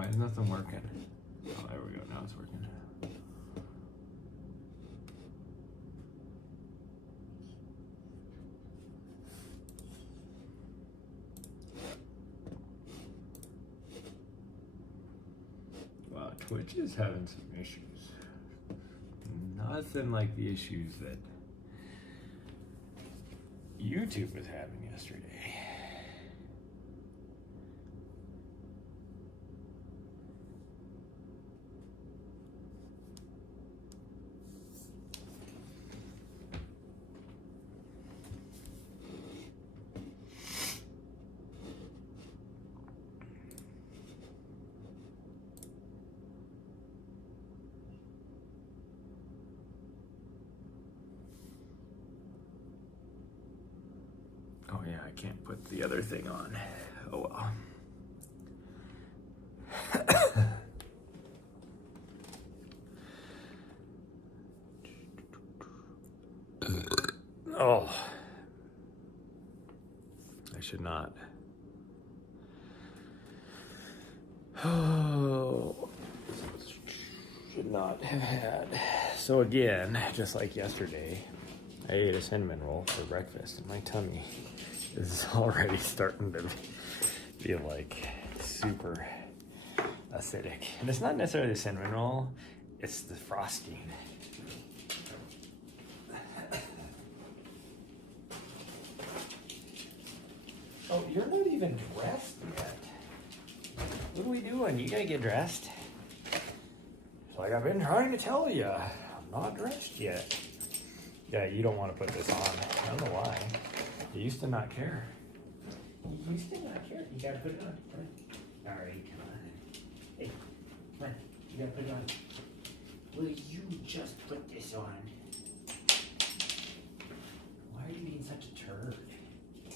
Why is nothing working? Oh, there we go. Now it's working. Wow, Twitch is having some issues. Nothing like the issues that YouTube was having yesterday. Oh yeah, I can't put the other thing on. Oh well. Oh. I should not. Oh. Should not have had. So again, just like yesterday, I ate a cinnamon roll for breakfast and my tummy is already starting to be like super acidic. And it's not necessarily the cinnamon roll, it's the frosting. Oh, you're not even dressed yet. What are we doing? You gotta get dressed. It's like I've been trying to tell you, I'm not dressed yet. Yeah, you don't want to put this on. I don't know why. You used to not care. You used to not care. You gotta put it on. All right, come on. Hey, come on. You gotta put it on. Will you just put this on? Why are you being such a turd? Huh?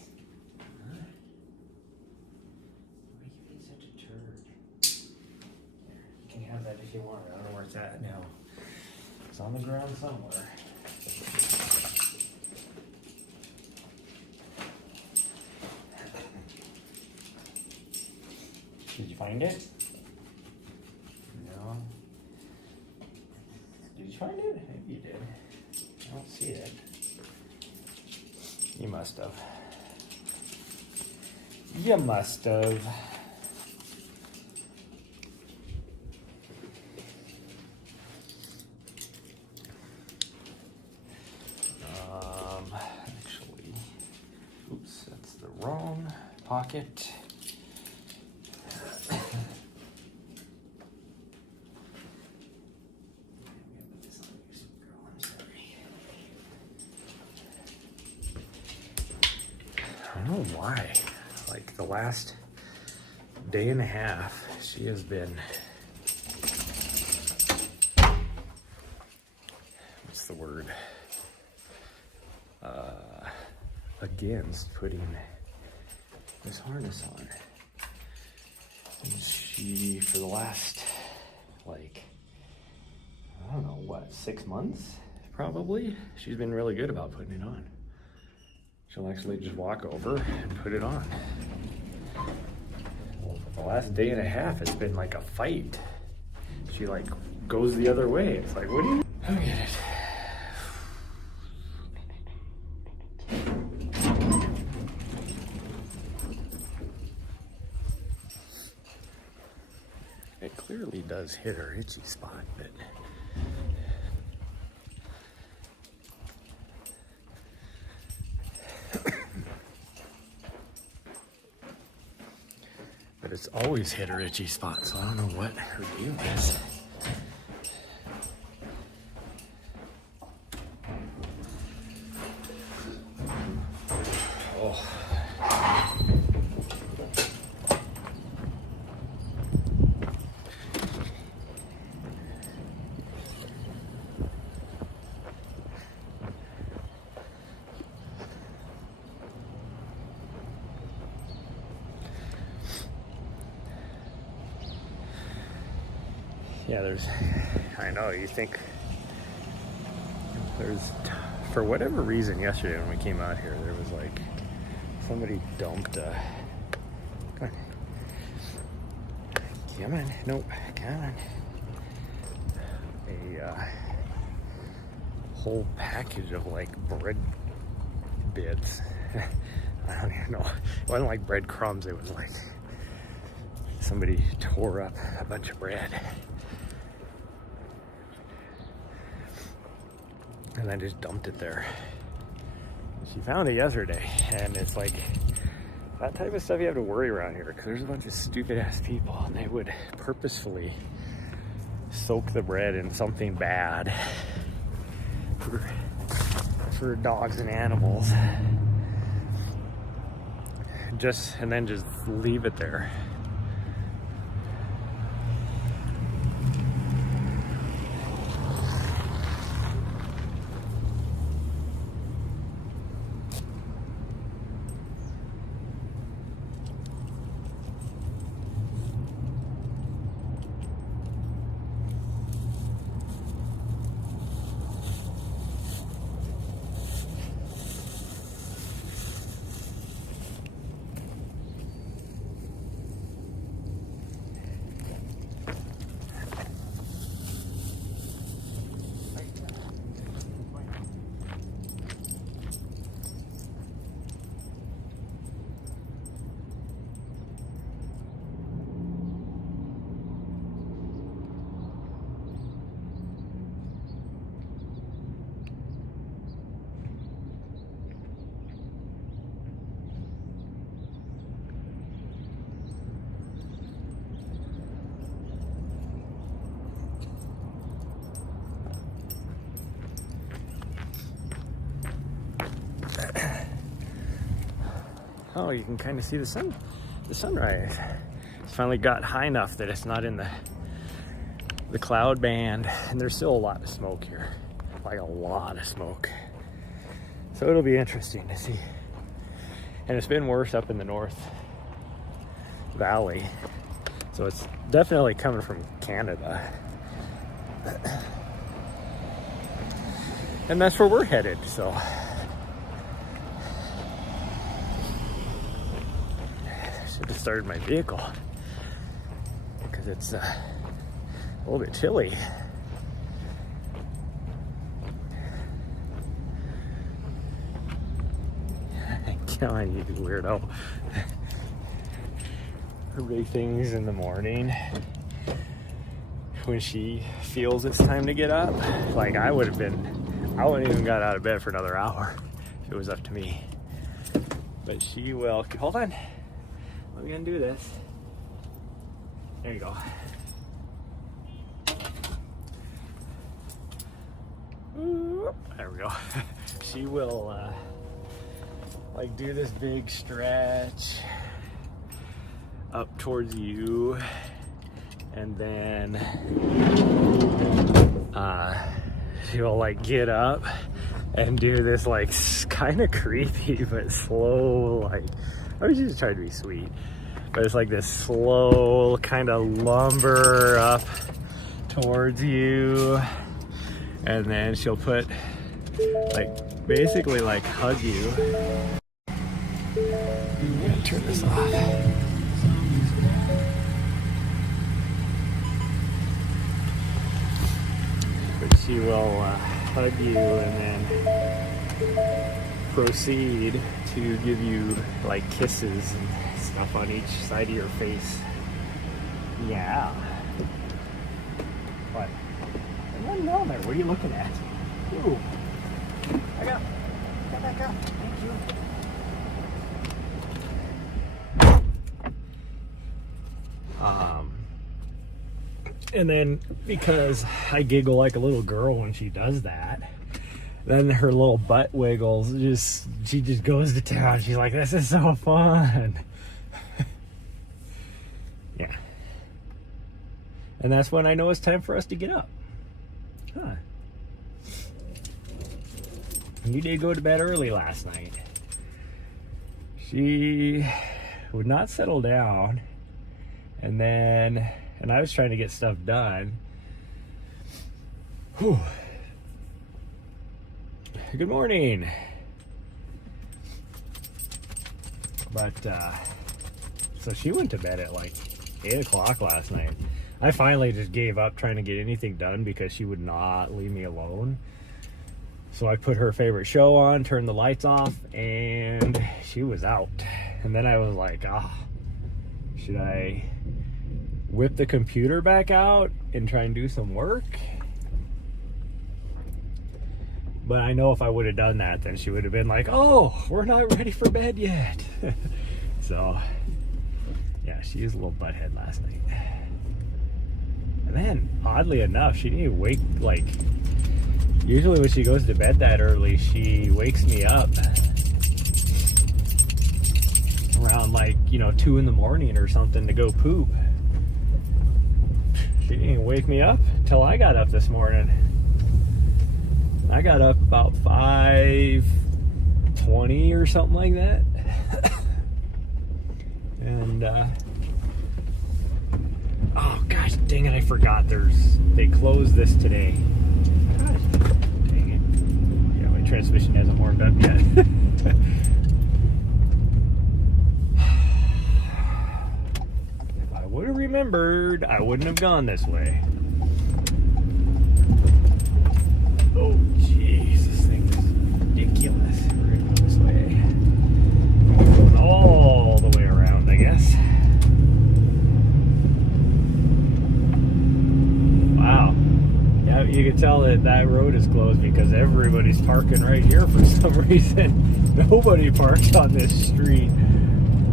Why are you being such a turd? Here, you can have that if you want. I don't know where it's at now. It's on the ground somewhere. Did you find it? No. Did you find it? Maybe you did. I don't see it. You must have. You must have. Actually, oops, that's the wrong pocket. I don't know why, like the last day and a half, she has been, what's the word, against putting this harness on. And she, for the last, like, I don't know, what, 6 months, probably? She's been really good about putting it on. She'll actually just walk over and put it on. Well, the last day and a half, it's been like a fight. She like goes the other way. It's like, what do you? I get it. It clearly does hit her itchy spot, but. But it's always hit her itchy spot, so I don't know what her deal is. Oh. Yeah, I know, you think for whatever reason yesterday when we came out here, there was like, somebody dumped a, Come on. Nope. Come on. A whole package of like bread bits. I don't even know. It wasn't like breadcrumbs. It was like somebody tore up a bunch of bread and then just dumped it there. She found it yesterday, and it's like that type of stuff you have to worry around here because there's a bunch of stupid ass people, and they would purposefully soak the bread in something bad for dogs and animals, and then just leave it there. Oh, you can kind of see the sunrise. It's finally got high enough that it's not in the cloud band, and there's still a lot of smoke here, like a lot of smoke. So it'll be interesting to see. And it's been worse up in the North Valley, so it's definitely coming from Canada. And that's where we're headed, so. Should have started my vehicle because it's a little bit chilly. Come on, you weirdo. Her big things in the morning when she feels it's time to get up. Like I wouldn't even got out of bed for another hour if it was up to me. But she will. Hold on. We're gonna do this. There you go. There we go. She will like do this big stretch up towards you, and then she'll like get up and do this like kind of creepy but slow, like I was just trying to be sweet, but it's like this slow kind of lumber up towards you, and then she'll put like basically like hug you. I'm gonna turn this off. But she will hug you and then proceed to give you like kisses and stuff on each side of your face. Yeah. What? There's nothing down there. What are you looking at? Ooh. Back up. Get back up. Thank you. And then because I giggle like a little girl when she does that, then her little butt wiggles, she just goes to town. She's like, this is so fun. Yeah. And that's when I know it's time for us to get up. Huh. You did go to bed early last night. She would not settle down. And I was trying to get stuff done. Whew. Good morning. But, so she went to bed at like 8 o'clock last night. I finally just gave up trying to get anything done because she would not leave me alone. So I put her favorite show on, turned the lights off, and she was out. And then I was like, should I whip the computer back out and try and do some work? But I know if I would have done that, then she would have been like, oh, we're not ready for bed yet. So, yeah, she was a little butthead last night. And then, oddly enough, she didn't even wake, like, usually when she goes to bed that early, she wakes me up around, like, 2 in the morning or something to go poop. She didn't even wake me up till I got up this morning. I got up about 5:20 or something like that. And, oh gosh dang it, I forgot they closed this today. Gosh dang it. Yeah, my transmission hasn't warmed up yet. If I would have remembered, I wouldn't have gone this way. Oh jeez, this thing is ridiculous. We're gonna go this way. Going all the way around, I guess. Wow. Yeah, you can tell that road is closed because everybody's parking right here for some reason. Nobody parks on this street.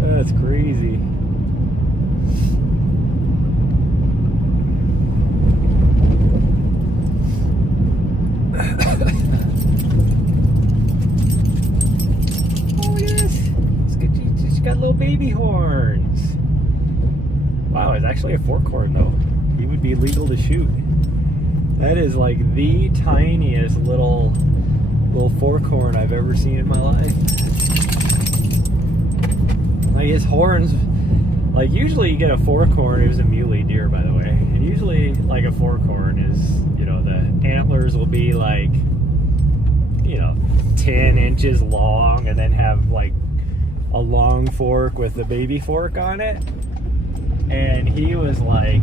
That's crazy. Got little baby horns. Wow, it's actually a fork horn though. He would be legal to shoot. That is like the tiniest little fork horn I've ever seen in my life. Like his horns, like usually you get a fork horn. It was a muley deer, by the way. And usually like a fork horn is, the antlers will be like, 10 inches long and then have like a long fork with the baby fork on it. And he was like,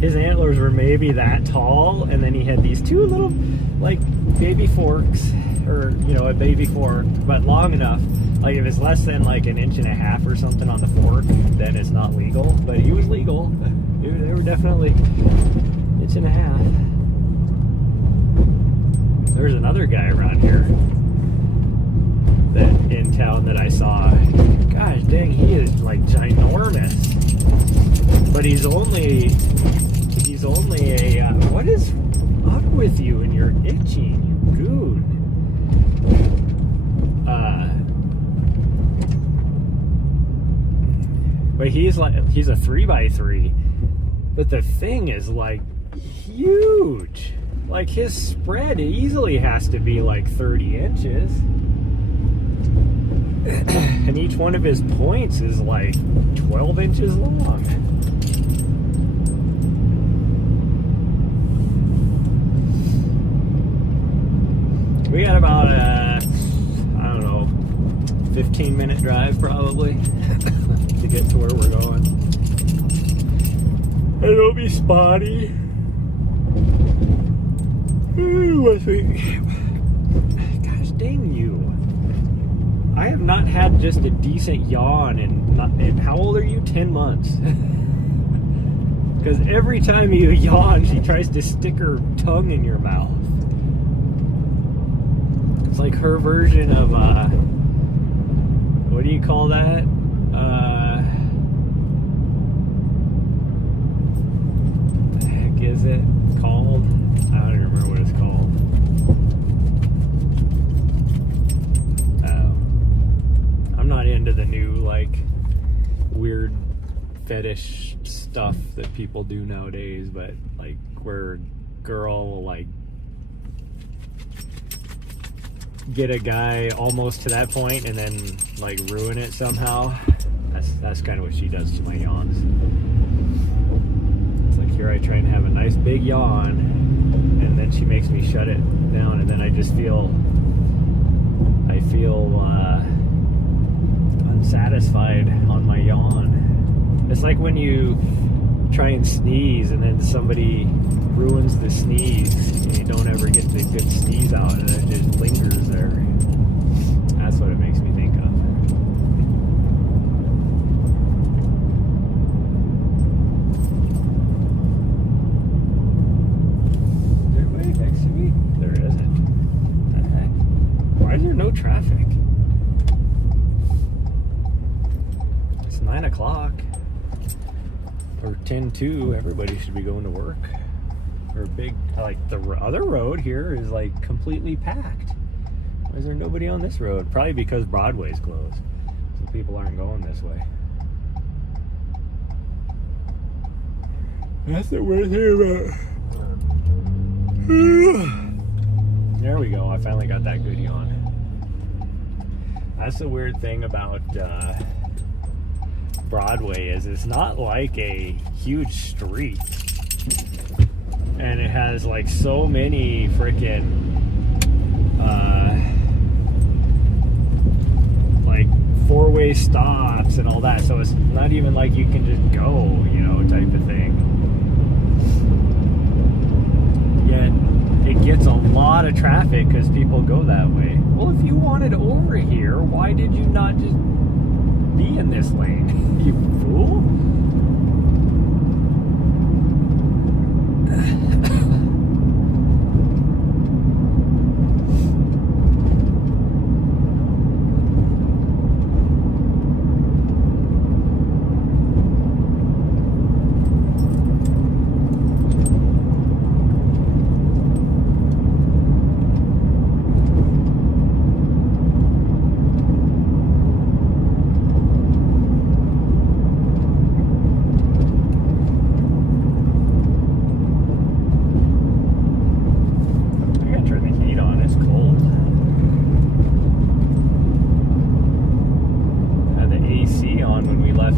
his antlers were maybe that tall, and then he had these two little like baby forks, or a baby fork, but long enough, like if it's less than like 1.5 inches or something on the fork, then it's not legal. But he was legal. They were definitely 1.5 inches. There's another guy around here that in town that I saw. Gosh dang, he is like ginormous. But he's only a what is up with you and you're itching, you goon? But he's a 3x3. But the thing is like huge. Like his spread easily has to be like 30 inches. And each one of his points is like 12 inches long. We got about a, 15-minute drive probably to get to where we're going. It'll be spotty. Gosh dang you. I have not had just a decent yawn in how old are you? 10 months. Because every time you yawn, she tries to stick her tongue in your mouth. It's like her version of, what do you call that? What the heck is it called? I don't even remember what it's called. I'm not into the new, like, weird fetish stuff that people do nowadays, but, like, where a girl will, like, get a guy almost to that point and then, like, ruin it somehow. That's kind of what she does to my yawns. It's like, here I try and have a nice big yawn, and then she makes me shut it down, and then I just feel unsatisfied on my yawn. It's like when you try and sneeze and then somebody ruins the sneeze and you don't ever get the good sneeze out and it just lingers there. That's what it makes me think of. Is there anybody next to me? There isn't. What the heck? Why is there no traffic? It's 9 o'clock. Or 10-2, everybody should be going to work. Or big, like the other road here is like completely packed. Why is there nobody on this road? Probably because Broadway's closed. So people aren't going this way. That's the weird thing about. There we go. I finally got that goodie on. That's the weird thing about Broadway is it's not like a huge street, and it has like so many freaking like four-way stops and all that, so it's not even like you can just go, you know, type of thing. Yet it gets a lot of traffic because people go that way. Well, if you wanted over here, why did you not just be in this lane? You fool.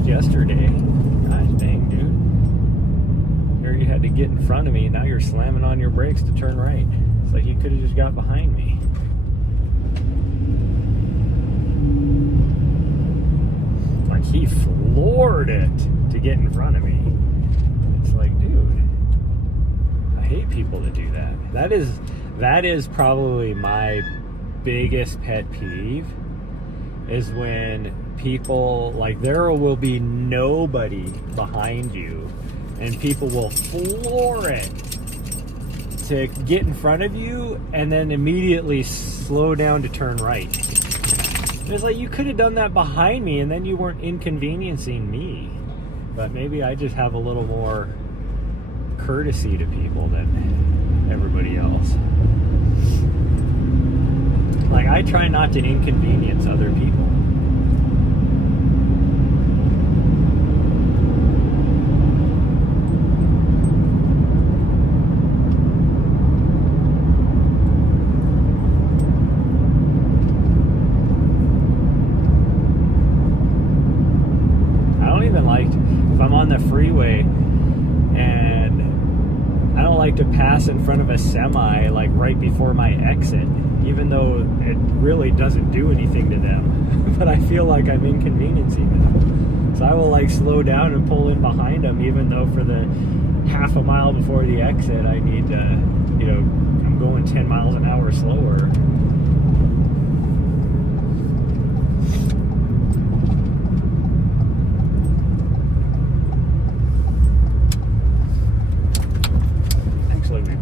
Yesterday. Gosh dang, dude. Here you had to get in front of me, now you're slamming on your brakes to turn right. It's like you could have just got behind me. Like he floored it to get in front of me. It's like, dude, I hate people that do that. That is probably my biggest pet peeve, is when people, like, there will be nobody behind you and people will floor it to get in front of you and then immediately slow down to turn right. It's like you could have done that behind me and then you weren't inconveniencing me. But maybe I just have a little more courtesy to people than everybody else. Like, I try not to inconvenience other people. If I'm on the freeway and I don't like to pass in front of a semi like right before my exit, even though it really doesn't do anything to them, but I feel like I'm inconveniencing them. So I will like slow down and pull in behind them, even though for the half a mile before the exit I need to, you know, I'm going 10 miles an hour slower.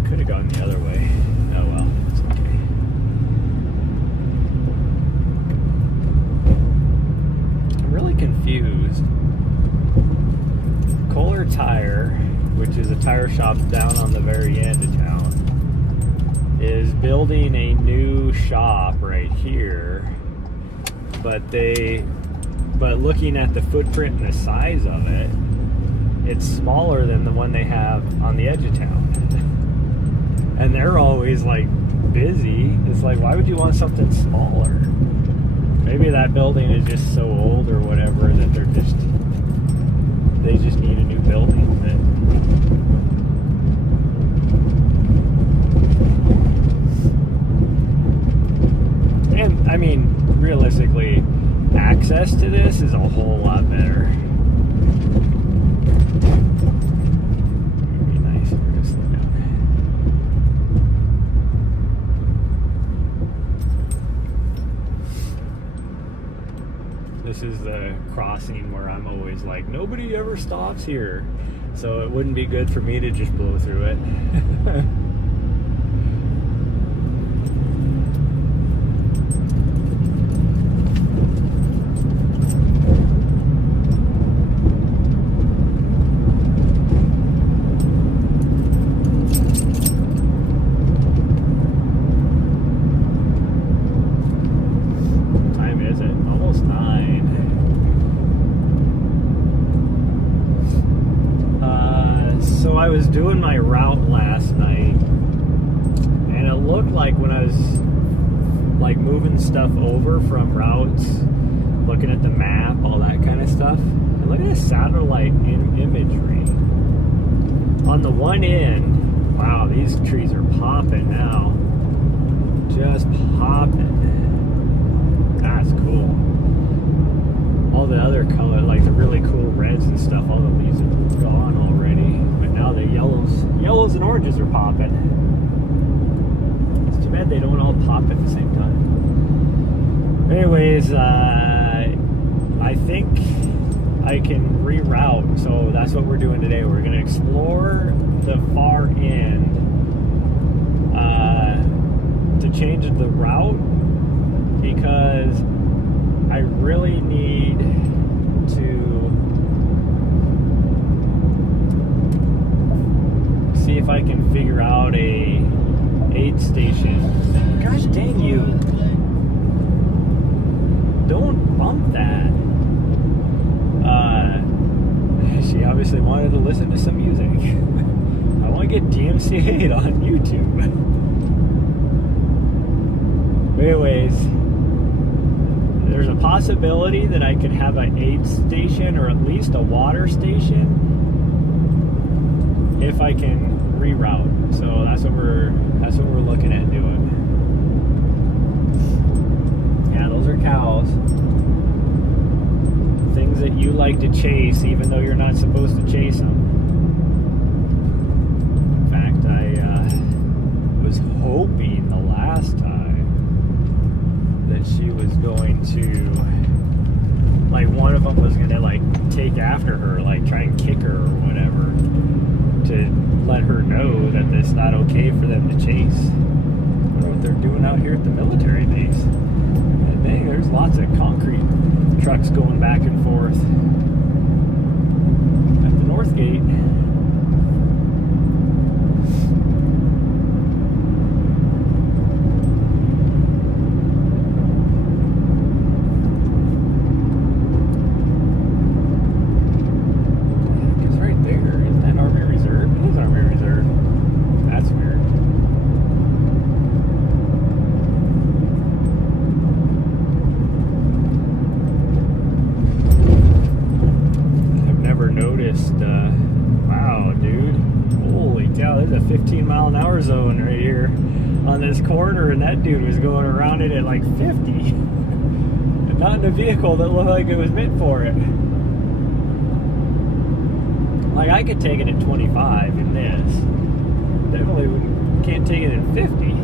Could have gone the other way. Oh well, it's okay. I'm really confused. Kohler Tire, which is a tire shop down on the very end of town, is building a new shop right here, but looking at the footprint and the size of it, it's smaller than the one they have on the edge of town. And they're always like busy. It's like, why would you want something smaller? Maybe that building is just so old or whatever that they just need a new building. And I mean, realistically, access to this is a whole lot better. He's like, nobody ever stops here. So it wouldn't be good for me to just blow through it. I was doing my route last night, and it looked like when I was like moving stuff over from routes, looking at the map, all that kind of stuff, and look at the satellite imagery on the one end. Wow, these trees are popping now, just popping. That's cool. All the other color, like the really cool reds and stuff, all the leaves are gone already. But now the yellows and oranges are popping. It's too bad they don't all pop at the same time. Anyways, I think I can reroute. So that's what we're doing today. We're going to explore the far end to change the route, because I really need to see if I can figure out a aid station. Gosh dang you. Don't bump that. She obviously wanted to listen to some music. I want to get DMCA'd on YouTube. Anyways, there's a possibility that I could have an aid station, or at least a water station, if I can reroute. So that's what we're looking at doing. Yeah, those are cows. Things that you like to chase, even though you're not supposed to chase them. In fact, I was hoping the last time that she was going to, like, one of them was going to, like, take after her, like, try and kick her or whatever, to let her know that it's not okay for them to chase. I wonder what they're doing out here at the military base. And dang, there's lots of concrete trucks going back and forth at the north gate. Wow, dude. Holy cow, there's a 15-mile-an-hour zone right here on this corner, and that dude was going around it at like 50. And not in a vehicle that looked like it was meant for it. Like, I could take it at 25 in this. Definitely can't take it at 50.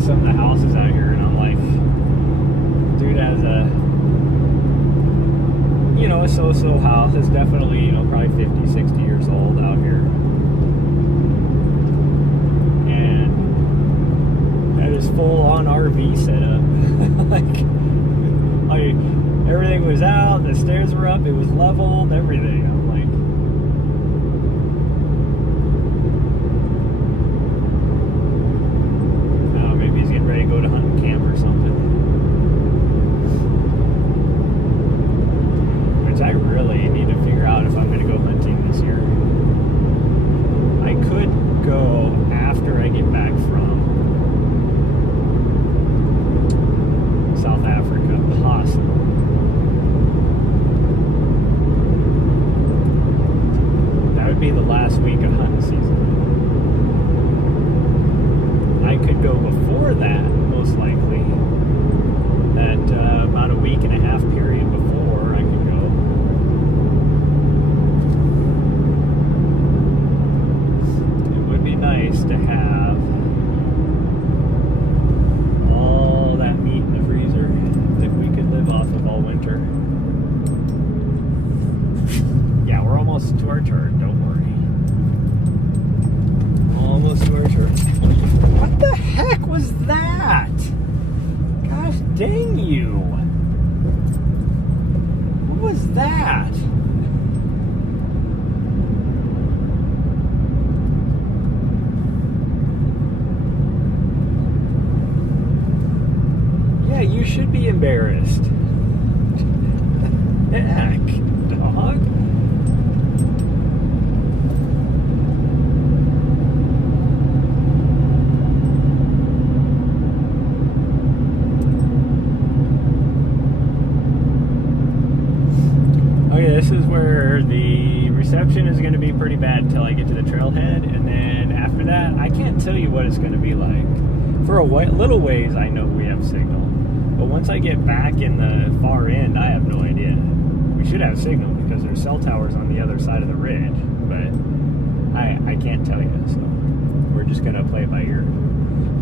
Some of the houses out here, and I'm like, dude has a, you know, a so-so house. It's definitely, you know, probably 50, 60 years old out here. And it is full-on RV setup. like everything was out, the stairs were up, it was leveled, everything. I'm like, ready to go to hunting camp or something. Which I really need to figure out if I'm going to go hunting this year. I could go after I get back from South Africa, possible. most likely. That about a week and a half period before I could go. It would be nice to have all that meat in the freezer that we could live off of all winter. Yeah, we're almost to our turn, don't worry. Almost to our turn. What the heck was that? Gosh dang you. What was that? Yeah, you should be embarrassed. Heck, dog. This is where the reception is going to be pretty bad until I get to the trailhead, and then after that, I can't tell you what it's going to be like. For a little ways, I know we have signal, but once I get back in the far end, I have no idea. We should have signal because there's cell towers on the other side of the ridge, but I can't tell you, so we're just going to play it by ear.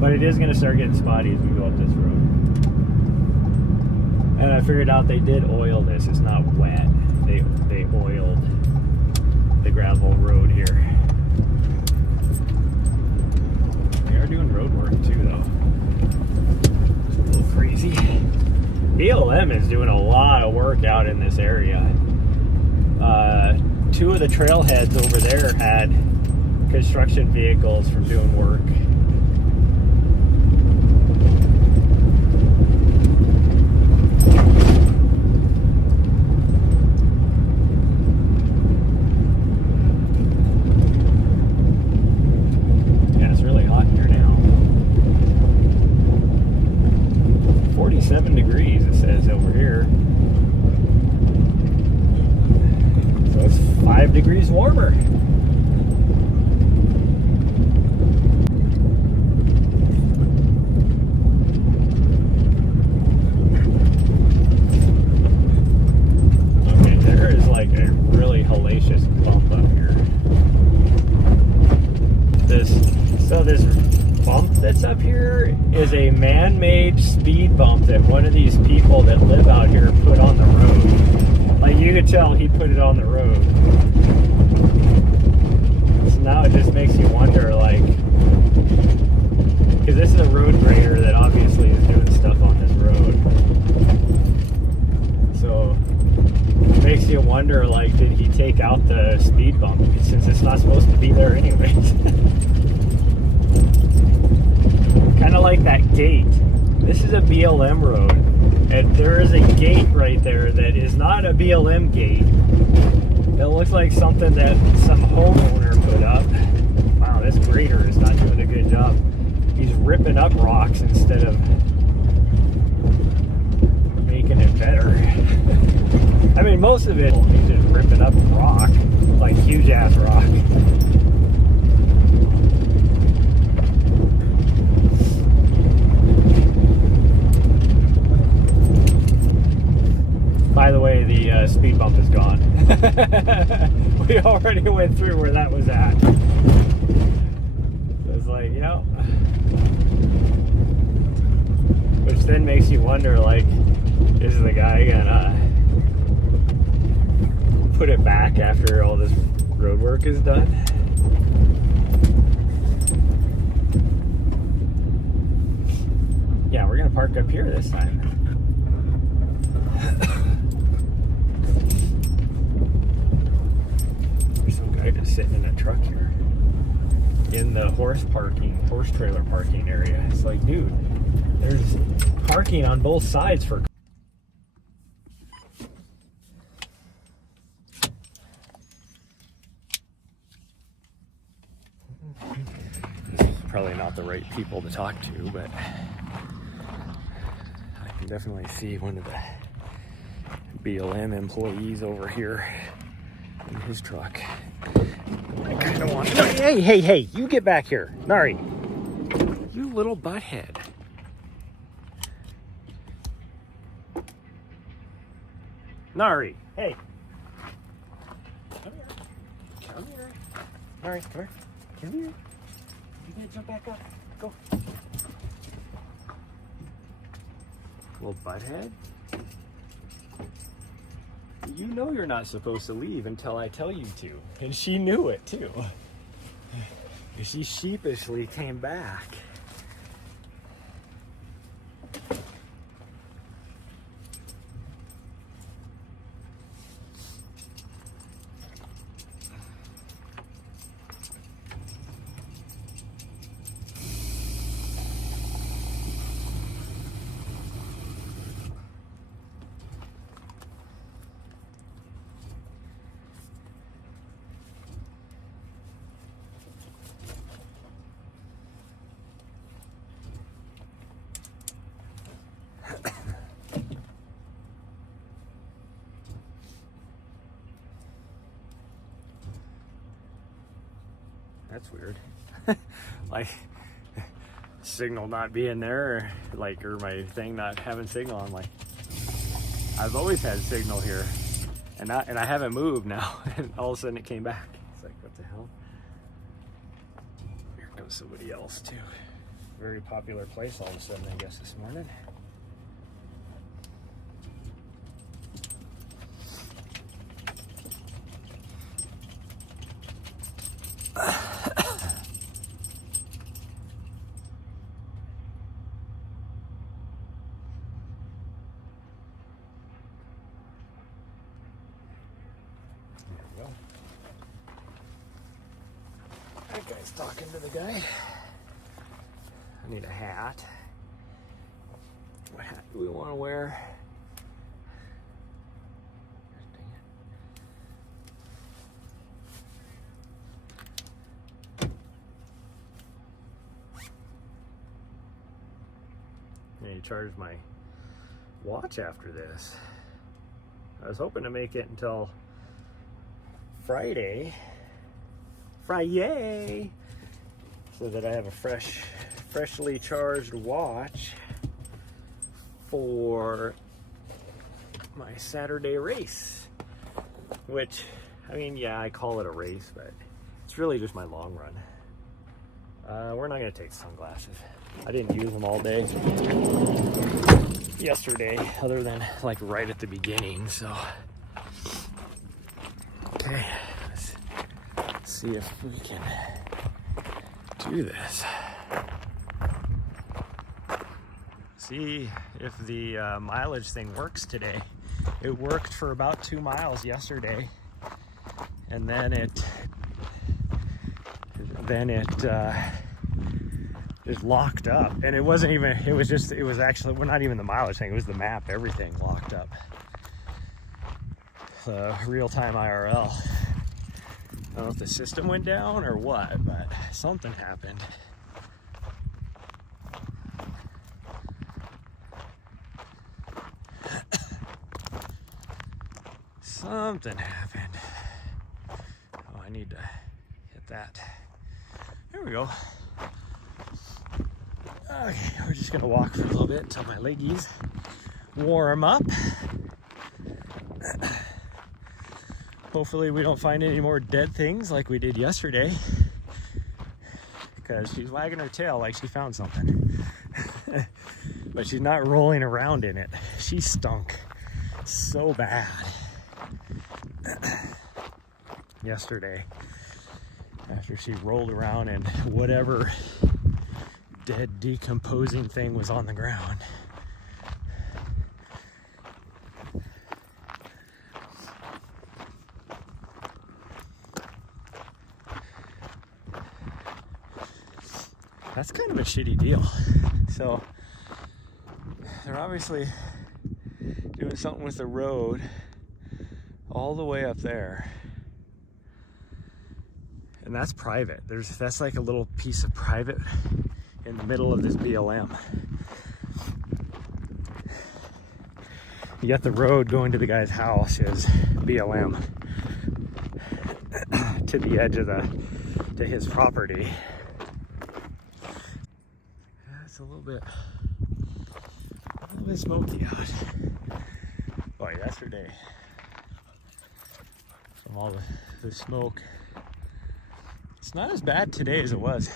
But it is going to start getting spotty as we go up this road. And I figured out they did oil this. It's not wet. They oiled the gravel road here. They are doing road work too, though. It's a little crazy. BLM is doing a lot of work out in this area. Two of the trailheads over there had construction vehicles from doing work. Yeah, it's really hot here now. 47 degrees it says over here. So it's 5 degrees warmer. Okay, there is like a really hellacious bump up here. This bump that's up here is a man-made speed bump that one of these people that live out here put on the road. Like, you could tell he put it on the road. So now it just makes you wonder, like, because this is a road grader that obviously is doing stuff on this road. So it makes you wonder, like, did he take out the speed bump since it's not supposed to be there anyways? Kind of like that gate. This is a BLM road, and there is a gate right there that is not a BLM gate. It looks like something that some homeowner put up. Wow, this grader is not doing a good job. He's ripping up rocks instead of making it better. I mean, most of it, he's just ripping up rock, like huge ass rock. By the way, the speed bump is gone. We already went through where that was at. So it's like, you know. Which then makes you wonder, like, is the guy gonna put it back after all this road work is done? Yeah, we're gonna park up here this time. Just sitting in a truck here in the horse trailer parking area. It's like, dude, there's parking on both sides for this is probably not the right people to talk to, but I can definitely see one of the BLM employees over here in his truck. I kind of want to... Hey, you get back here. Nari. You little butthead. Nari, hey. Come here. Come here. Nari, come here. Come here. You gotta jump back up. Go. Little butthead. You know you're not supposed to leave until I tell you to. And she knew it too. She sheepishly came back. That's weird. Like, signal not being there, or my thing not having signal. I'm like, I've always had signal here, and I haven't moved now, and all of a sudden it came back. It's like, what the hell? Here comes somebody else too. Very popular place all of a sudden, I guess, this morning. That guy's talking to the guy. I need a hat. What hat do we want to wear? I need to charge my watch after this. I was hoping to make it until Friday, so that I have a freshly charged watch for my Saturday race. Which, I mean, yeah, I call it a race, but it's really just my long run. We're not gonna take sunglasses. I didn't use them all day yesterday, other than like right at the beginning, so. Okay, let's see if we can do this. See if the mileage thing works today. It worked for about 2 miles yesterday, and then it just locked up. And it wasn't even, it was actually, well, not even the mileage thing, it was the map, everything locked up. Real-time IRL. I don't know if the system went down or what, but something happened. Something happened. Oh, I need to hit that. There we go. Okay, we're just gonna walk for a little bit until my leggies warm up. Hopefully we don't find any more dead things like we did yesterday, because she's wagging her tail like she found something. But she's not rolling around in it. She stunk so bad yesterday after she rolled around in whatever dead decomposing thing was on the ground. That's kind of a shitty deal. So they're obviously doing something with the road all the way up there, and that's private. That's like a little piece of private in the middle of this BLM. You got the road going to the guy's house is BLM to the edge of to his property. It's a little bit smoky out. Well, boy, yesterday. From all the smoke. It's not as bad today as it was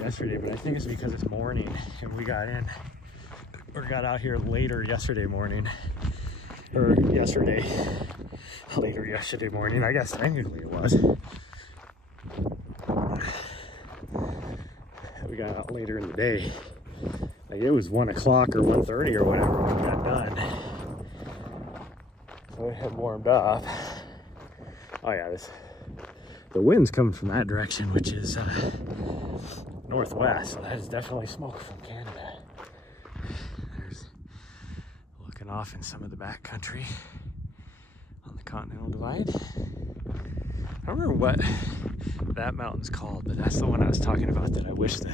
yesterday, but I think it's because it's morning and we got out here later yesterday morning. Or later yesterday morning, I guess technically it was. We got out later in the day. Like it was 1 o'clock or 1:30 or whatever when we got done. So it had warmed up. Oh yeah, the wind's coming from that direction, which is northwest. So that is definitely smoke from Canada. There's looking off in some of the back country on the Continental Divide. I don't remember what that mountain's called, but that's the one I was talking about that I wish the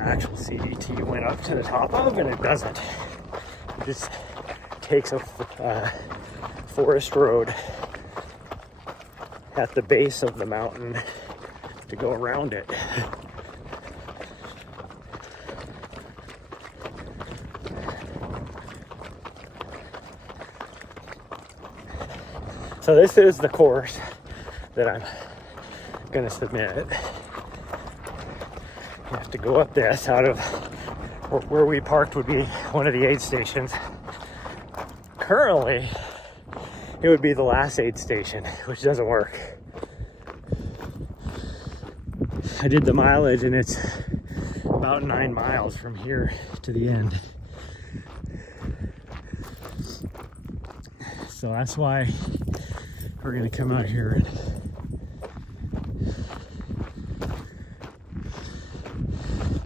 actual CDT went up to the top of, and it doesn't. It just takes a forest road at the base of the mountain to go around it. So this is the course that I'm gonna submit. You have to go up this out of where we parked would be one of the aid stations. Currently, it would be the last aid station, which doesn't work. I did the mileage and it's about 9 miles from here to the end. So that's why we're gonna come out here and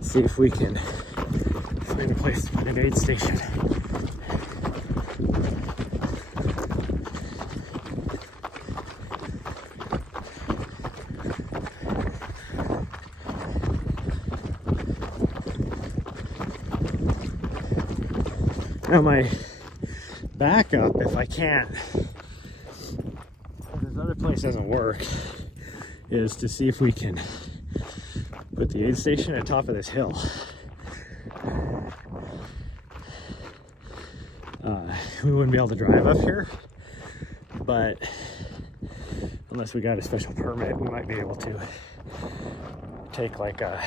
see if we can find a place to put an aid station. Now my backup, if I can't, if this other place doesn't work, is to see if we can put the aid station at the top of this hill. We wouldn't be able to drive up here, but unless we got a special permit, we might be able to take like a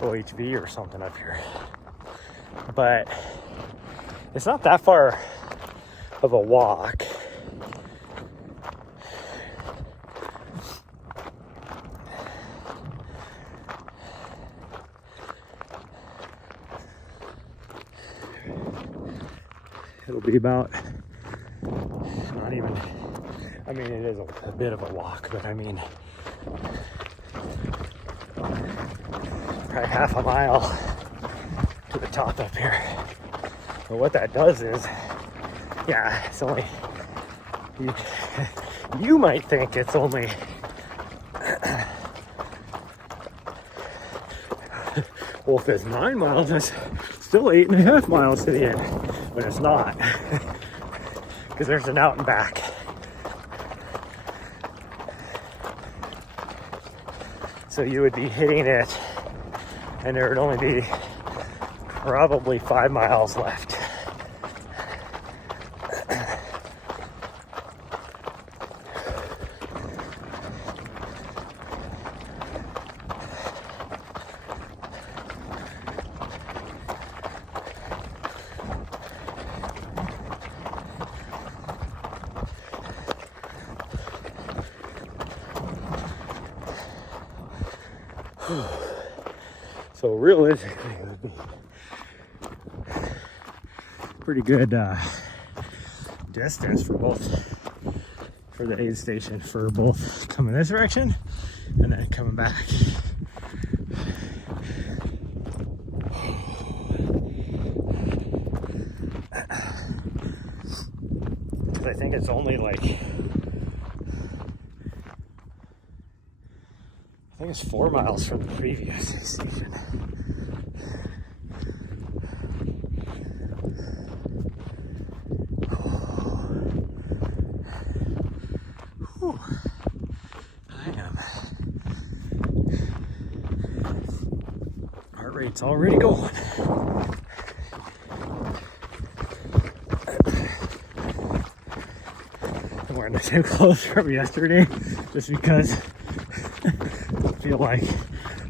OHV or something up here. But it's not that far of a walk. It'll be about, not even, I mean, it is a bit of a walk, but I mean, probably half a mile to the top up here. But what that does is, yeah, it's only, you might think it's only, well, if it's 9 miles, it's still 8.5 miles to the end. But it's not, because there's an out and back. So you would be hitting it, and there would only be probably 5 miles left. So realistically, it would be pretty good distance for the aid station, for both coming this direction and then coming back. Because I think it's only like, I think it's 4 miles from the previous station. Whew. Heart rate's already going. same clothes from yesterday just because I feel like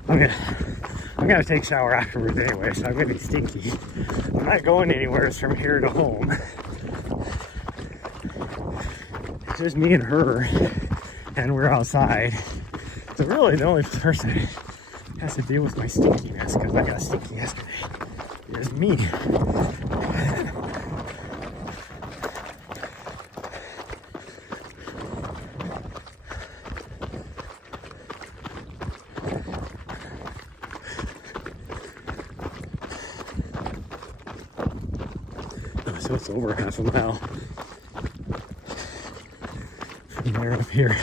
I'm gonna take a shower afterwards anyway, so I'm gonna be stinky. I'm not going anywhere from here to home. It's just me and her, and we're outside. So really the only person who has to deal with my stinkiness, because I got stinky yesterday, is me. So it's over half a mile from there up here.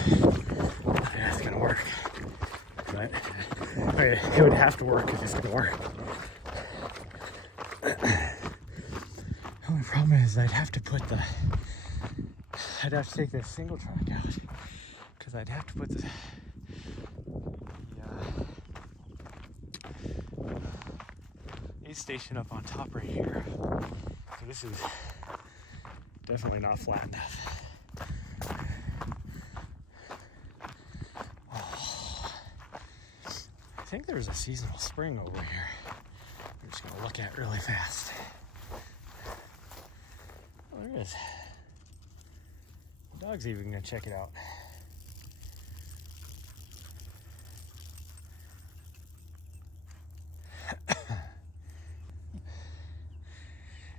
That's gonna work, but it would have to work if it's gonna work. The only problem is I'd have to take the single track out, because I'd have to put the aid station up on top right here. So this is definitely not flat enough. Oh, I think there's a seasonal spring over here. I'm just gonna look at really fast. Oh, there it is. The dog's even gonna check it out.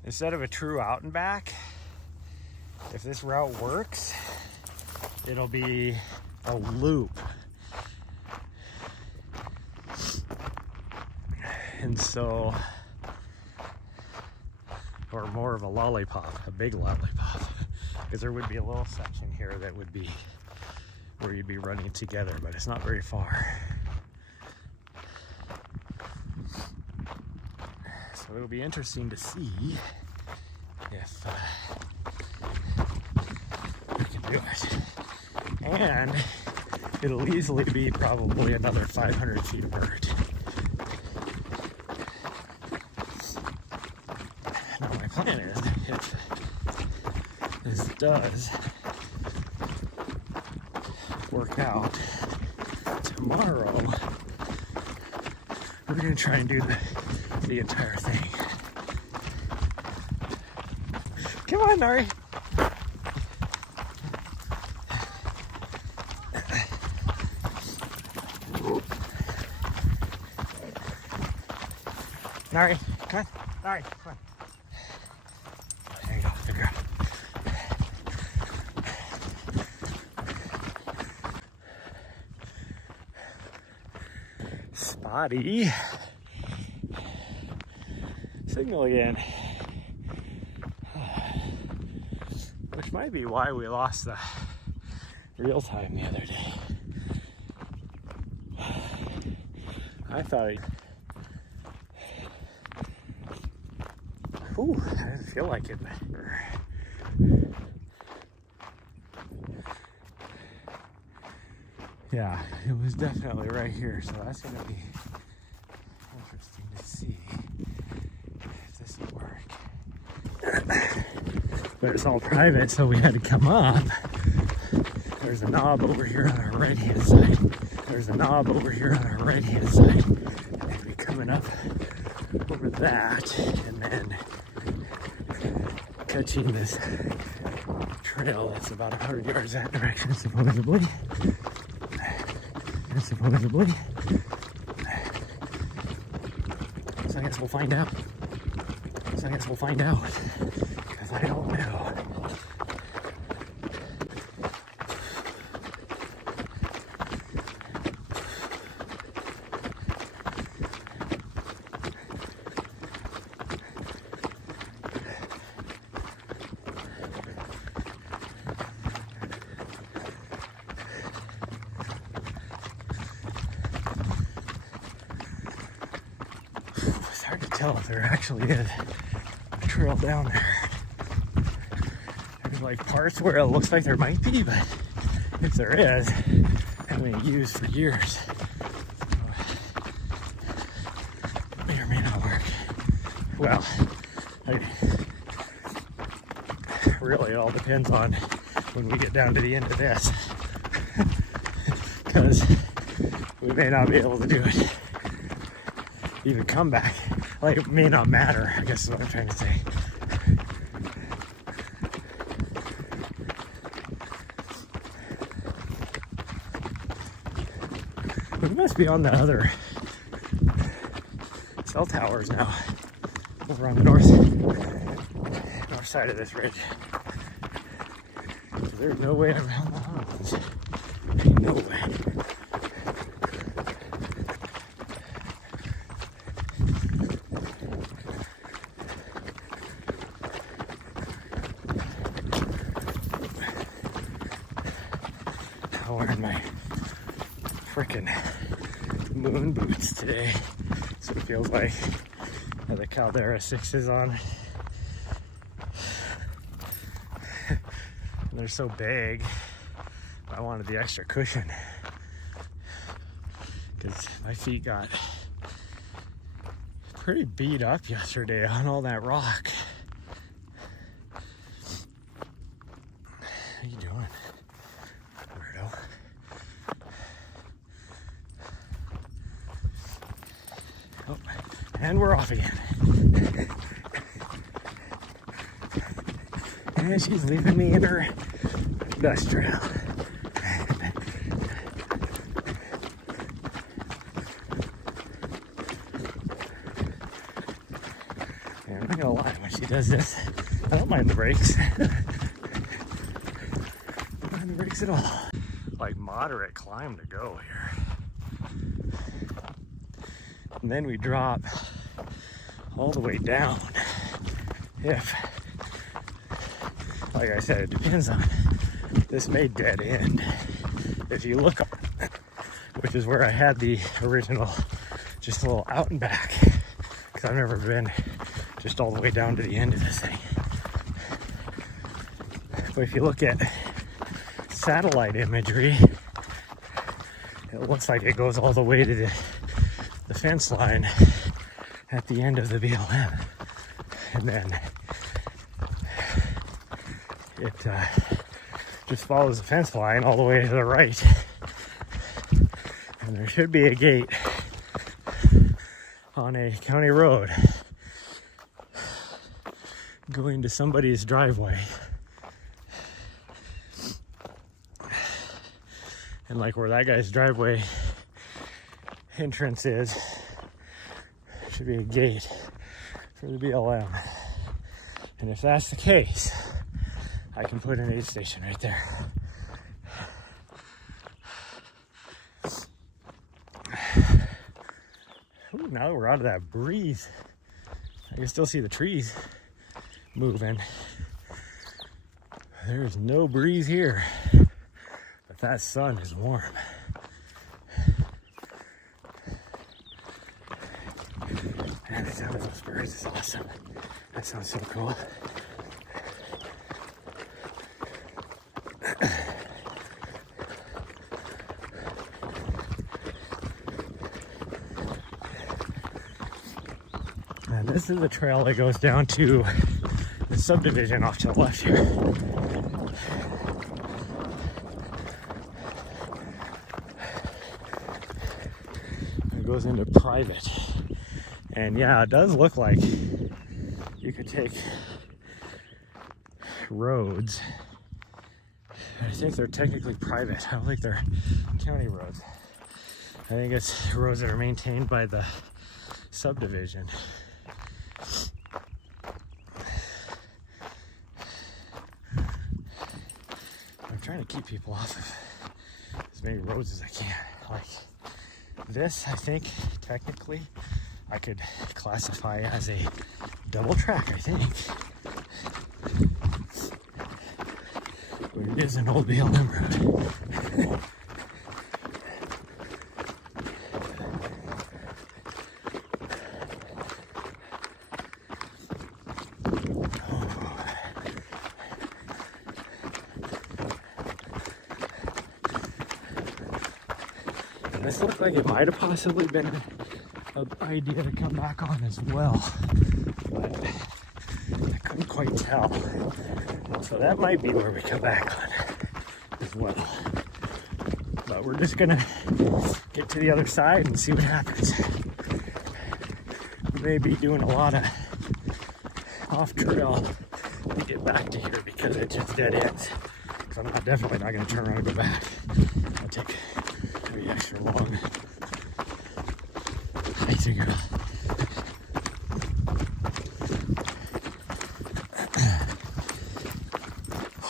Instead of a true out and back, if this route works, it'll be a loop. And so, or more of a lollipop, a big lollipop, because there would be a little section here that would be where you'd be running together, but it's not very far. So it'll be interesting to see if we can do it. And it'll easily be probably another 500 feet apart. Now my plan is, if this does work out, tomorrow we're going to try and do the entire thing. Come on, Nari. Nari, come on. Nari, come on. There you go, good girl. Spotty. Signal again. Which might be why we lost the real time the other day. I thought I didn't feel like it. Yeah, it was definitely right here, so that's gonna be interesting to see if this will work. But it's all private, so we had to come up. There's a knob over here on our right hand side. There's a knob over here on our right hand side. And we're coming up over that and then catching this trail that's about 100 yards that direction, supposedly. Supposedly. So I guess we'll find out. Because I don't know. It's hard to tell if there actually is a trail down there. There's like parts where it looks like there might be, but if there is, it hasn't been used for years. So it may or may not work. Well, really it all depends on when we get down to the end of this, because we may not be able to do it. Even come back, like it may not matter, I guess is what I'm trying to say. We must be on the other cell towers now, over on the north side of this ridge. There's no way around the other ones. Ain't no way. I'm wearing my freaking moon boots today, so it feels like I have the Caldera 6s on. They're so big, I wanted the extra cushion because my feet got pretty beat up yesterday on all that rock. How you doing, weirdo? Oh, and we're off again. And she's leaving me in her dust trail. And I'm not gonna lie, when she does this, I don't mind the brakes. I don't mind the brakes at all. Like moderate climb to go here. And then we drop all the way down. If, like I said, it depends on, this may dead end. If you look up, which is where I had the original, just a little out and back, because I've never been just all the way down to the end of this thing. But if you look at satellite imagery, it looks like it goes all the way to the fence line at the end of the BLM. And then it just follows the fence line all the way to the right. And there should be a gate on a county road going to somebody's driveway. And like where that guy's driveway entrance is, should be a gate for the BLM. And if that's the case, I can put an aid station right there. Ooh, now that we're out of that breeze, I can still see the trees moving. There's no breeze here, but that sun is warm. Man, the sound of those birds is awesome. That sounds so cool. And this is the trail that goes down to the subdivision off to the left here. It goes into private. And yeah, it does look like you could take roads. I think they're technically private. I don't think they're county roads. I think it's roads that are maintained by the subdivision. I'm trying to keep people off of as many roads as I can. Like this, I think technically I could classify as a double track, I think. But it is an old BLM road. This looked like it might have possibly been an idea to come back on as well, but I couldn't quite tell. So that might be where we come back on. well. But we're just gonna get to the other side and see what happens. We may be doing a lot of off trail to get back to here because it just dead ends. So I'm definitely not gonna turn around and go back. I'll take maybe extra long hiking.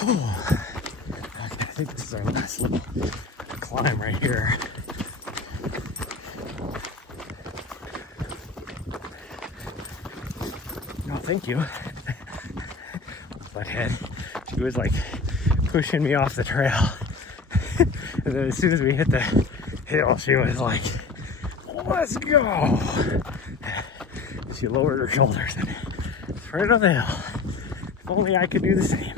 Oh, okay, I think this is our last little climb right here. No, thank you. Butthead. She was like pushing me off the trail. And then as soon as we hit the hill, she was like, let's go. She lowered her shoulders and right up the hill. If only I could do the same.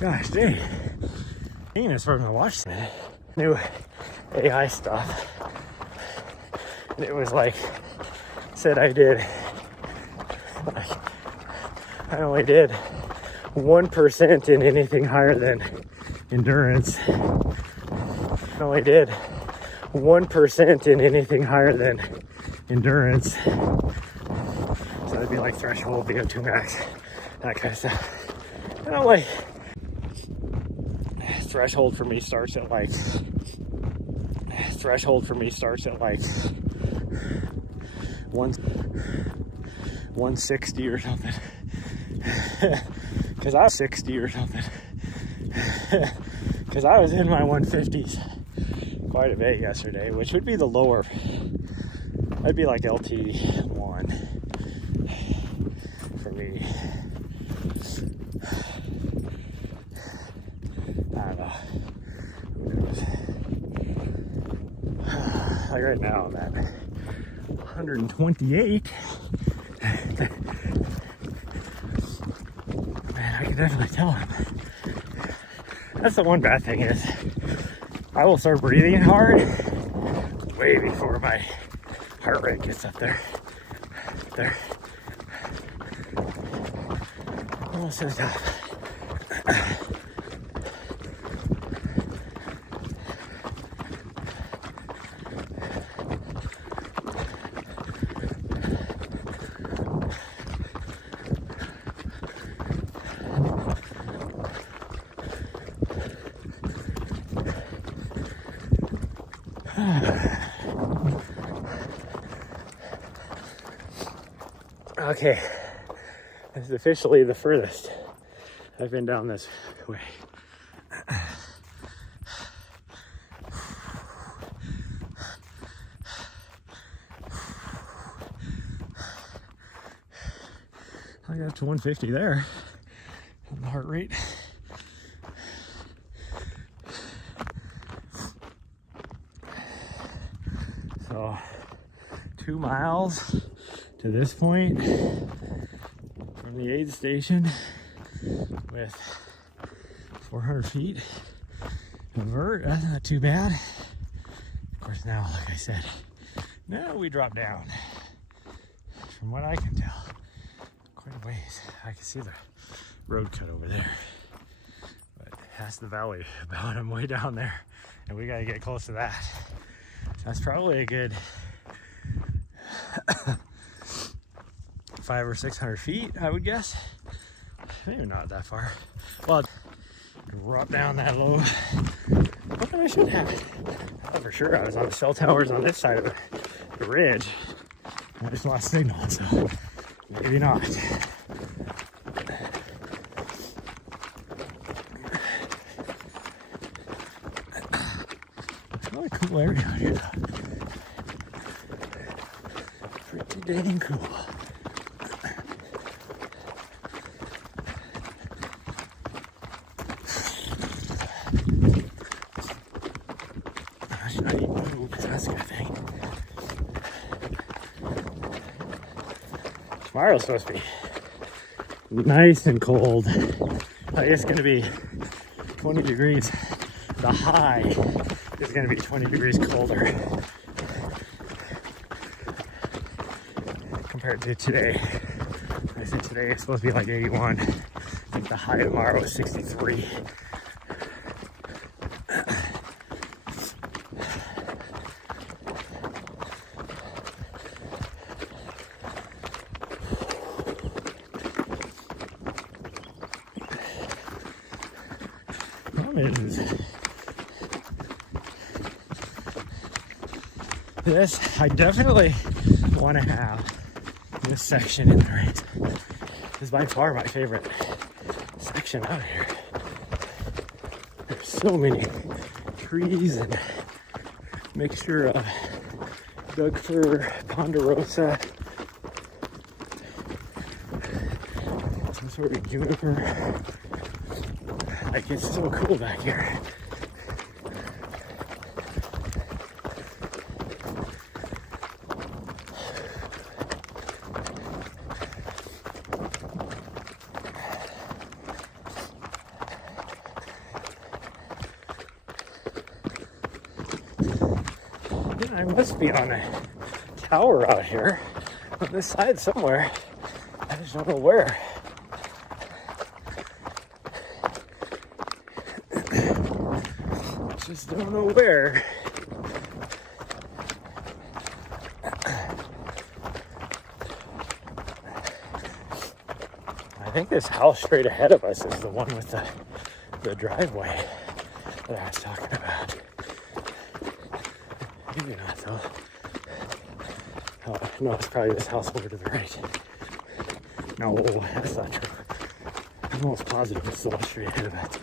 Gosh, dang. Is from the watch new AI stuff. And it was like, said I did, like, I only did 1% in anything higher than endurance. I only did 1% in anything higher than endurance. So that'd be like threshold, VO2 max, that kind of stuff. And I'm like, threshold for me starts at like 160 or something. Because I was 60 or something. Because I was in my 150s quite a bit yesterday, which would be the lower. That'd be like LT1 for me. I don't know. Like right now I'm at 128. Man, I can definitely tell him. That's the one bad thing is I will start breathing hard way before my heart rate gets up there. Almost to the top. Okay, this is officially the furthest I've been down this way. I got up to 150 there on the heart rate. So 2 miles to this point from the aid station with 400 feet of vert. That's not too bad. Of course, now, like I said, now we drop down. From what I can tell, quite a ways. I can see the road cut over there, but that's the valley bottom way down there, and we got to get close to that. So that's probably a good 500 or 600 feet, I would guess. Maybe not that far. Well, drop down that low. What I should have. I thought for sure I was on the cell towers on this side of the ridge. I just lost signal, so maybe not. cool area out here though. Pretty dang cool. Should I eat poop? That's a good thing. Tomorrow's supposed to be nice and cold. Like it's gonna be 20 degrees. The high is gonna be 20 degrees colder compared to today. I think today it's supposed to be like 81. I think the high tomorrow is 63. This, I definitely want to have this section in the race. This is by far my favorite section out here. There's so many trees and mixture of Doug fir, ponderosa, some sort of juniper. Like it's so cool back here. I must be on a tower out here on this side somewhere. I just don't know where. Just don't know where. I think this house straight ahead of us is the one with the driveway that I was talking about. Maybe not though. Oh, no, it's probably this house over to the right. No, that's not true. I'm almost positive it's the one straight ahead of it.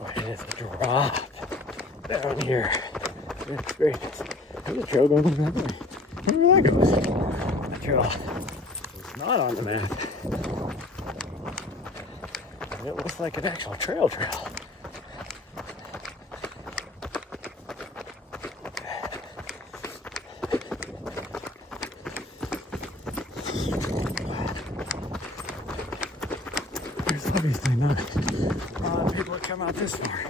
Oh, it is a drop down here. That's great. There's a trail going over that way. I wonder where that goes. The trail is not on the map. It looks like an actual trail. There's obviously not a lot of people that come out this far.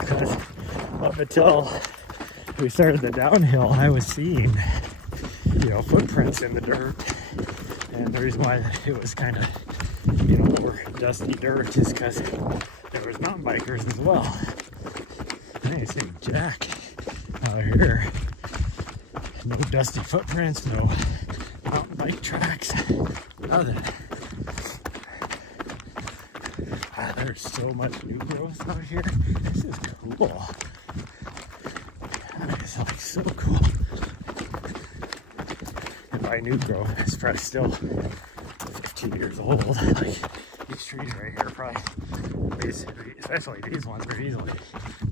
Because up until we started the downhill, I was seeing, footprints in the dirt. And the reason why it was kind of more dusty dirt is because there was mountain bikers as well. I ain't seeing jack out here. No dusty footprints, no mountain bike tracks, nothing. Wow, there's so much new growth out here. This is cool. That is like so cool. And by new growth, it's probably still 15 years old. Like these trees right here, probably, especially these ones, are easily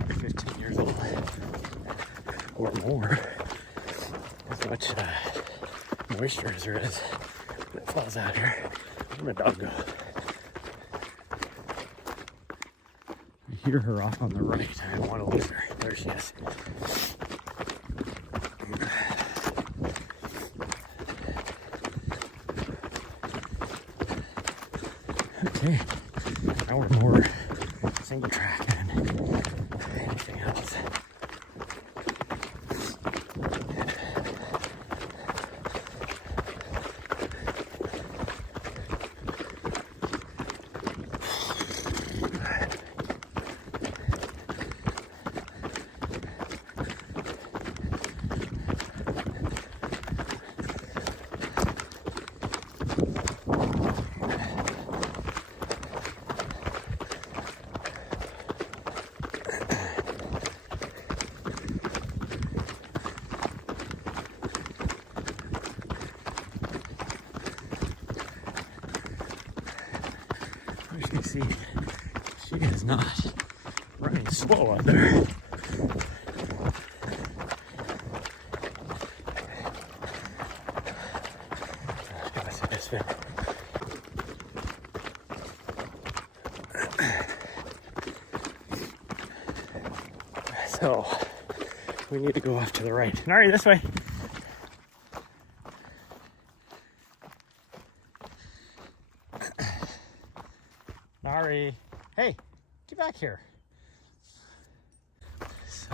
15 years old or more. As much moisture as there is that falls out here. Where'd my dog go? I hear her off on the right. I want to lose her. There she is. Okay, now we're more single track than anything else. As you can see, she is not running slow up there. So we need to go off to the right. Nari, this way. Nari, hey, get back here. So,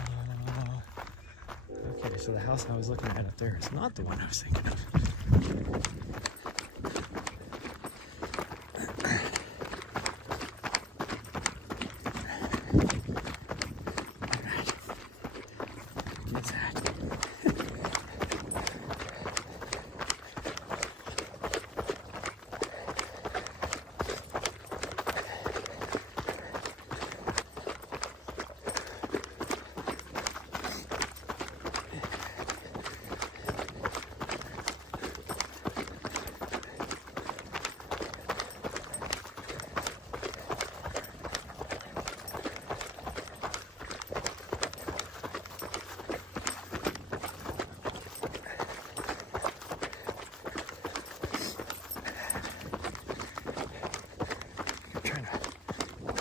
okay, so the house I was looking at up there is not the one I was thinking of.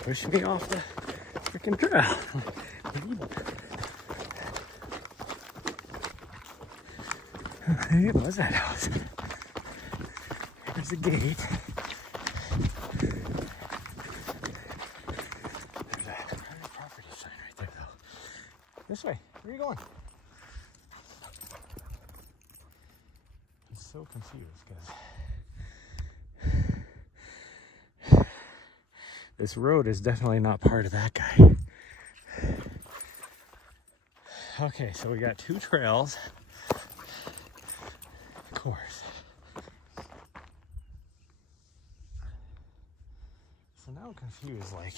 Push me off the freaking trail. Hey, what was that house? There's a gate. There's a private property sign right there, though. This way. Where are you going? I'm so confused because this road is definitely not part of that guy. Okay, so we got two trails. Of course. So now I'm confused, like,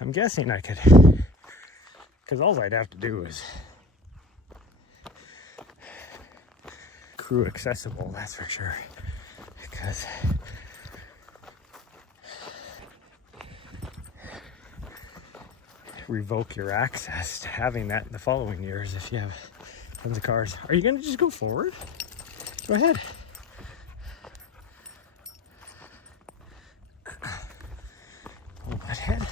I'm guessing I could, because all I'd have to do is crew accessible, that's for sure. Because revoke your access to having that in the following years if you have tons of cars. Are you going to just go forward? Go ahead. Oh, butthead.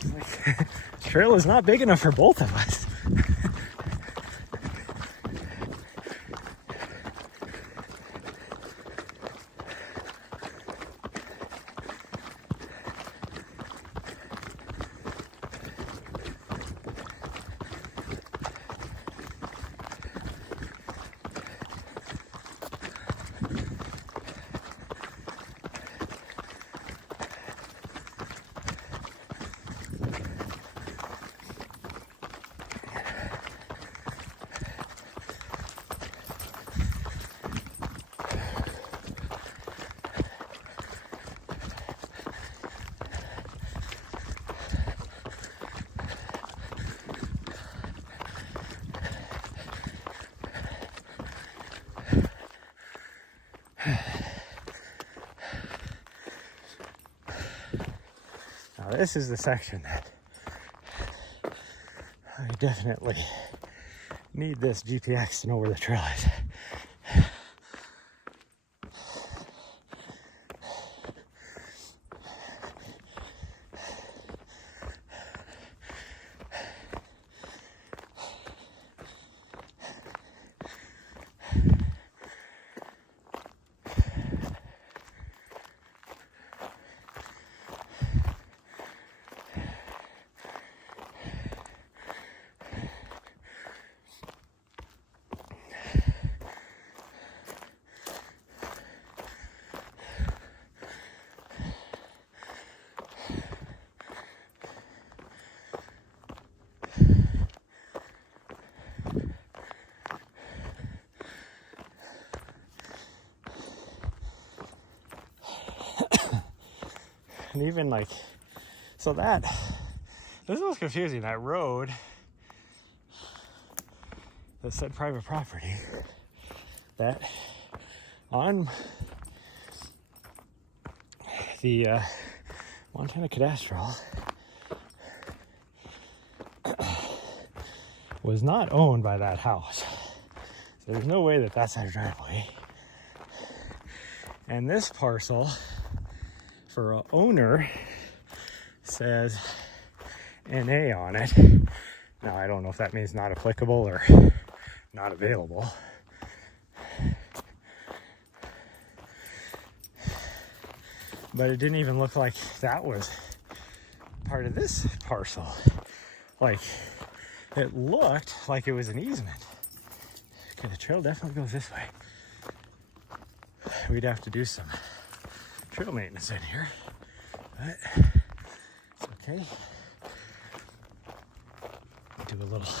She's like, trail is not big enough for both of us. Now this is the section that I definitely need this GPX to know where the trail is. And even like, so that, this was confusing, that road that said private property, that on the Montana cadastral was not owned by that house. So there's no way that that's our driveway. And this parcel for a owner says NA on it. Now I don't know if that means not applicable or not available. But it didn't even look like that was part of this parcel. Like, it looked like it was an easement. Okay, the trail definitely goes this way. We'd have to do some trail maintenance in here, but it's okay. Do a little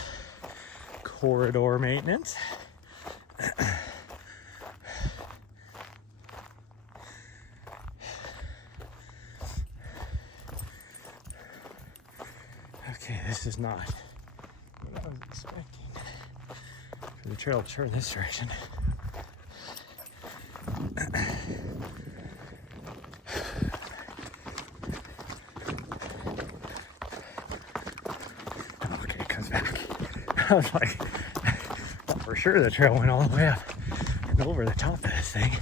corridor maintenance. Okay, this is not what I was expecting for the trail to turn this direction. Okay, it comes back. I was like, well, for sure the trail went all the way up and over the top of this thing.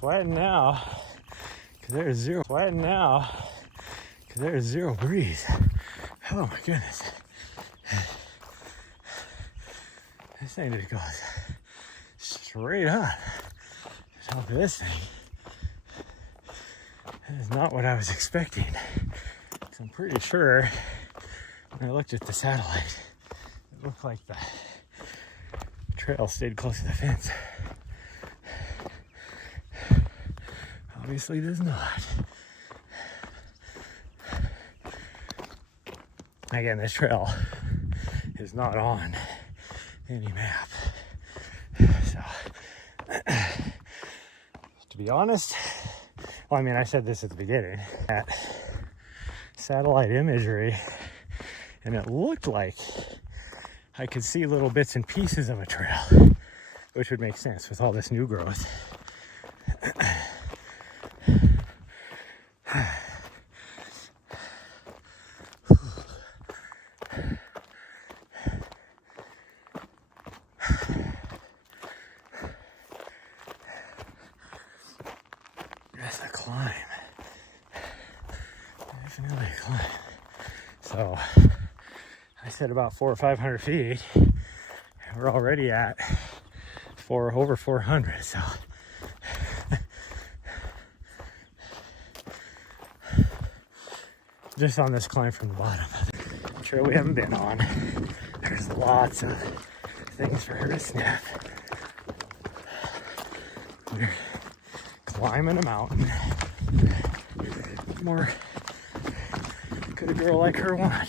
Flatten now, because there's zero. Flatten now, because there's zero breeze. Oh my goodness. This thing just goes straight up the top of this thing. That is not what I was expecting. So I'm pretty sure when I looked at the satellite, it looked like the trail stayed close to the fence. Obviously does not. Again, this trail is not on any map. So, to be honest, well, I mean, I said this at the beginning, that satellite imagery, and it looked like I could see little bits and pieces of a trail, which would make sense with all this new growth. That's a climb. Definitely a climb. So I said about 400 or 500 feet. We're already at over 400. So just on this climb from the bottom. I'm sure we haven't been on. There's lots of things for her to sniff. We're climbing a mountain. What more could a girl like her want?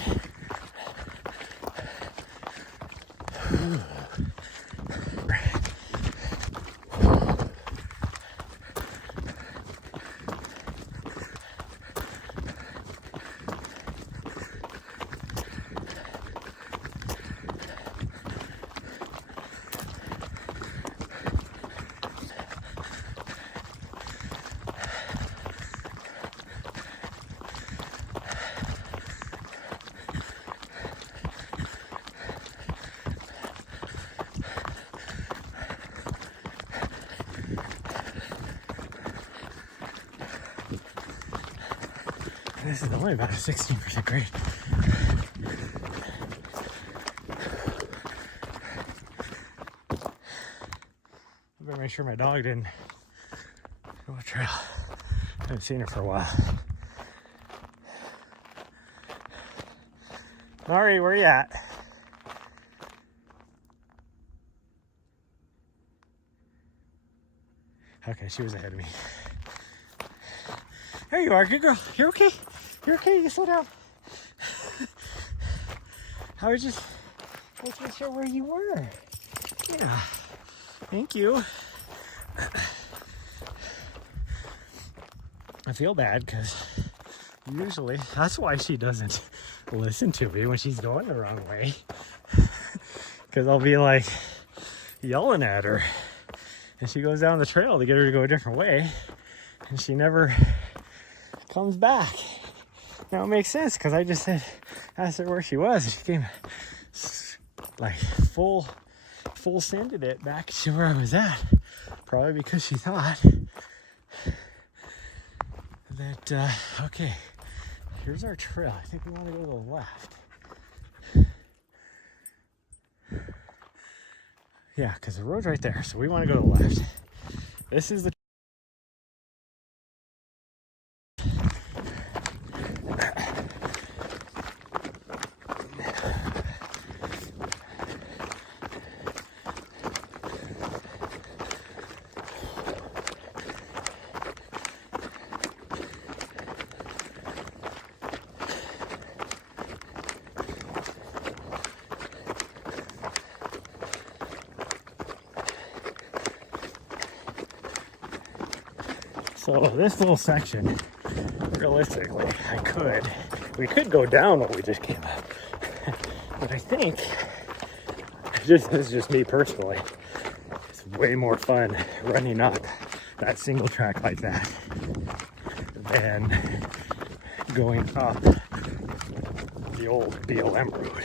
This is only about a 16% grade. I better make sure my dog didn't go a trail. I haven't seen her for a while. Mari, where you at? Okay, she was ahead of me. There you are, good girl. You're okay. You're okay. You slow down. I was just making sure where you were. Yeah. Thank you. I feel bad because usually that's why she doesn't listen to me when she's going the wrong way. Because I'll be like yelling at her and she goes down the trail to get her to go a different way and she never comes back. Now it makes sense because I just asked her where she was and she came like full sended it back to where I was at. Probably because she thought that, okay, here's our trail. I think we want to go to the left. Yeah, because the road's right there, so we want to go to the left. This is the So this little section, realistically, we could go down what we just came up. But I think, this is just me personally, it's way more fun running up that single track like that than going up the old BLM road.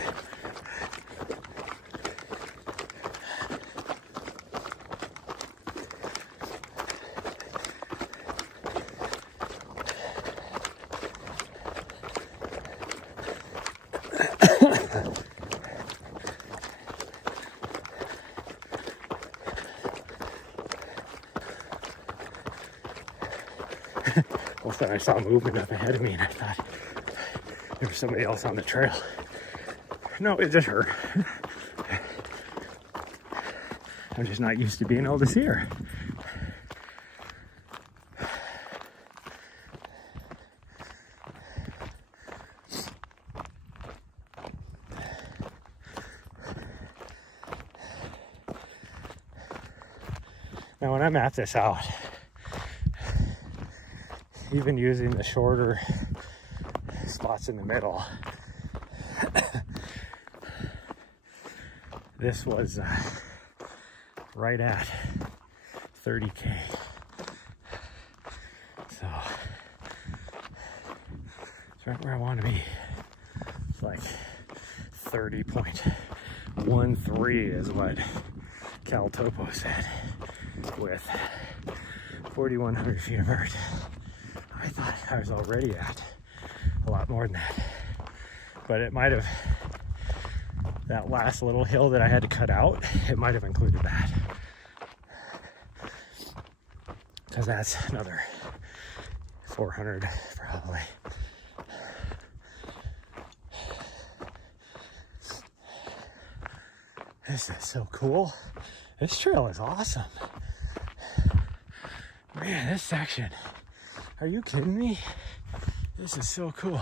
All of a sudden I saw movement up ahead of me and I thought there was somebody else on the trail. No, it's just her. I'm just not used to being able to see her. Now when I map this out, even using the shorter spots in the middle, this was right at 30K. So it's right where I want to be. It's like 30.13 is what Cal Topo said, with 4,100 feet of vert. I thought I was already at a lot more than that, but it might have, that last little hill that I had to cut out, it might have included that, because that's another 400 probably. This is so cool. This trail is awesome. Man, this section, are you kidding me? This is so cool.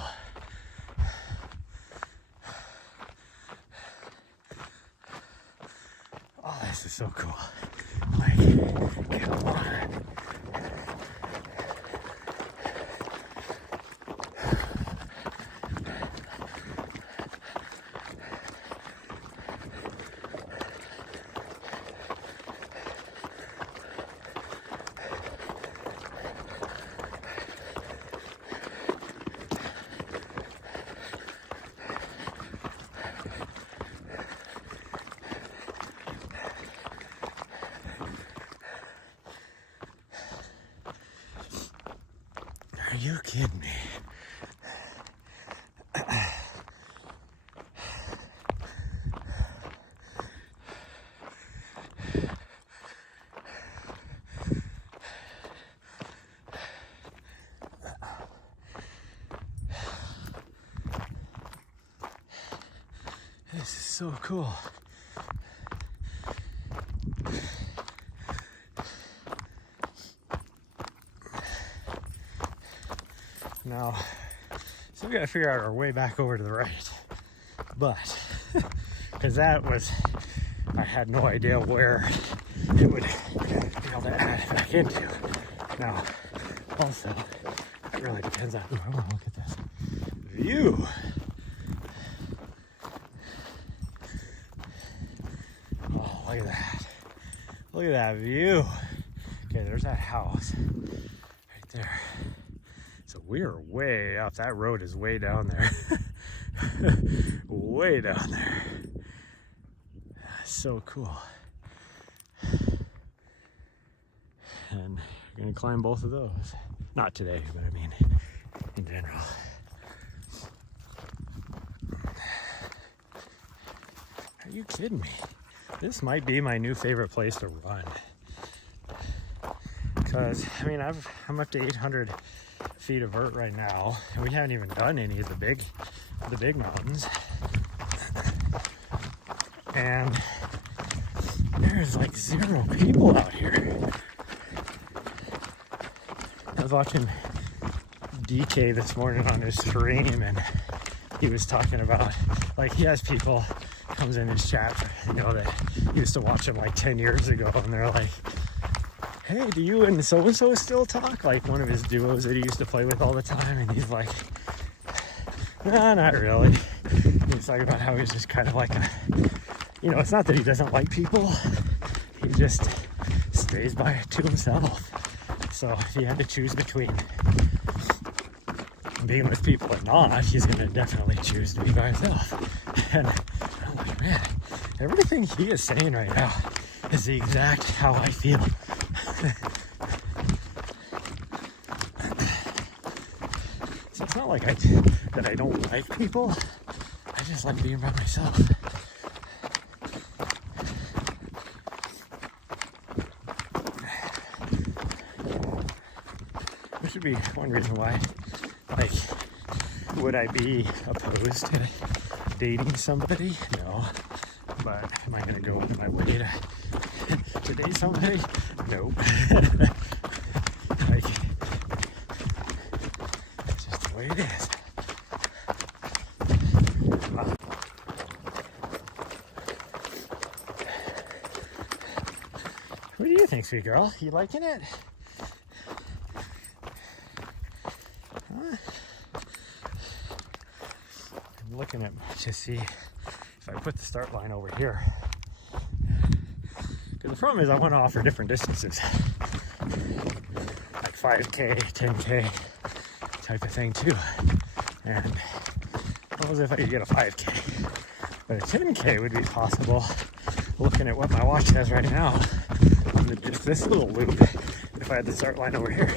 Oh, this is so cool. Like, come on. Are you kidding me? This is so cool. Now, so we gotta figure out our way back over to the right. But, because that was, I had no idea where it would be able to add back into. Now, also, it really depends on, ooh, I wanna look at this view. Oh, look at that. Look at that view. Okay, there's that house right there. So we are way up. That road is way down there. Way down there. So cool. And we're gonna climb both of those. Not today, but I mean in general. Are you kidding me? This might be my new favorite place to run. Because I mean I'm up to 800 feet of vert right now, and we haven't even done any of the big mountains. And there's like 0 people out here. I was watching DK this morning on his stream, and he was talking about, like, he has people comes in his chat, you know, that used to watch him like 10 years ago, and they're like, hey, do you and so-and-so still talk? Like one of his duos that he used to play with all the time, and he's like, nah, not really. He's talking about how he's just kind of like a, you know, it's not that he doesn't like people, he just stays by it to himself. So if he had to choose between being with people and not, he's gonna definitely choose to be by himself. And I'm like, man, everything he is saying right now is the exact how I feel. So it's not like that I don't like people, I just like being by myself. Which would be one reason why, like, would I be opposed to dating somebody? No. But am I going to go in my way to date somebody? Nope. Like, it's just the way it is. What do you think, sweet girl? You liking it? Huh? I'm looking at to see if I put the start line over here. Because the problem is I want to offer different distances. Like 5K, 10K type of thing too. And what was if I could get a 5K? But a 10K would be possible looking at what my watch says right now. Just this little loop, if I had the start line over here.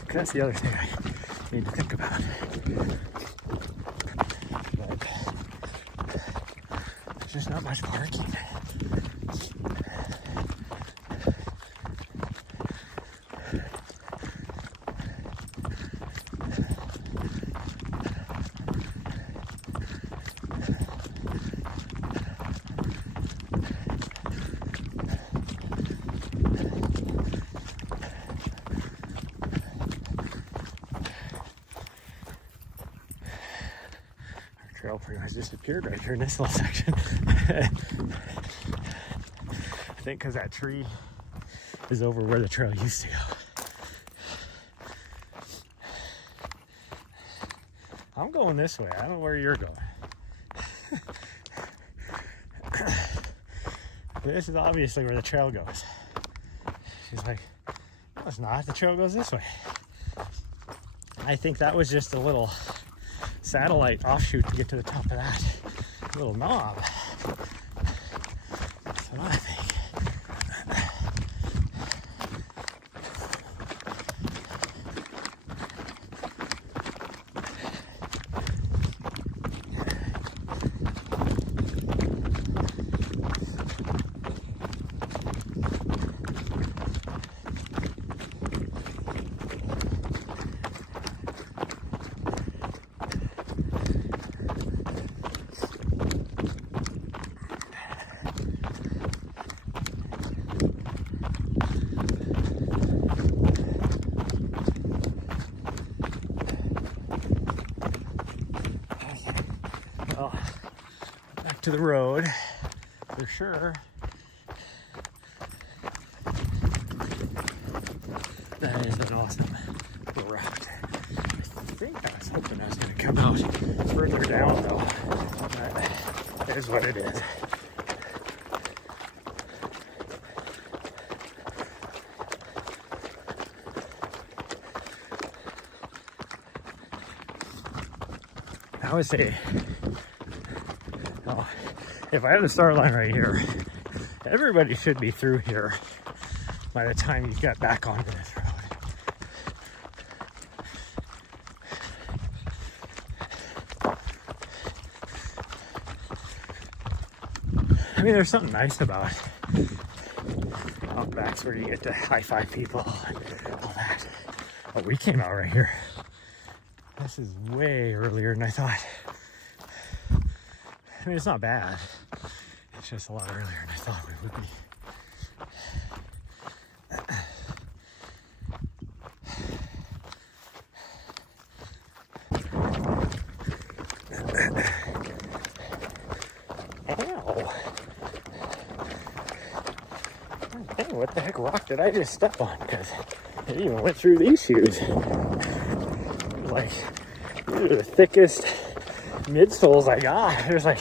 Because that's the other thing I need to think about. But there's just not much parking. Trail pretty much disappeared right here in this little section. I think because that tree is over where the trail used to go. I'm going this way. I don't know where you're going. This is obviously where the trail goes. She's like, no, it's not. The trail goes this way. I think that was just a little satellite offshoot to get to the top of that little knob. That's what I think. to the road for sure. That is an awesome route. I think I was hoping I was going to come out further down though. But it is what it is. I would say, well, if I have the start line right here, everybody should be through here by the time you get back onto this road. I mean, there's something nice about outbacks where you get to high-five people and all that. But we came out right here. This is way earlier than I thought. I mean, it's not bad. It's just a lot earlier than I thought we would be. Hey, what the heck rock did I just step on? Because it even went through these shoes. It was like, these are the thickest midsoles I got. There's like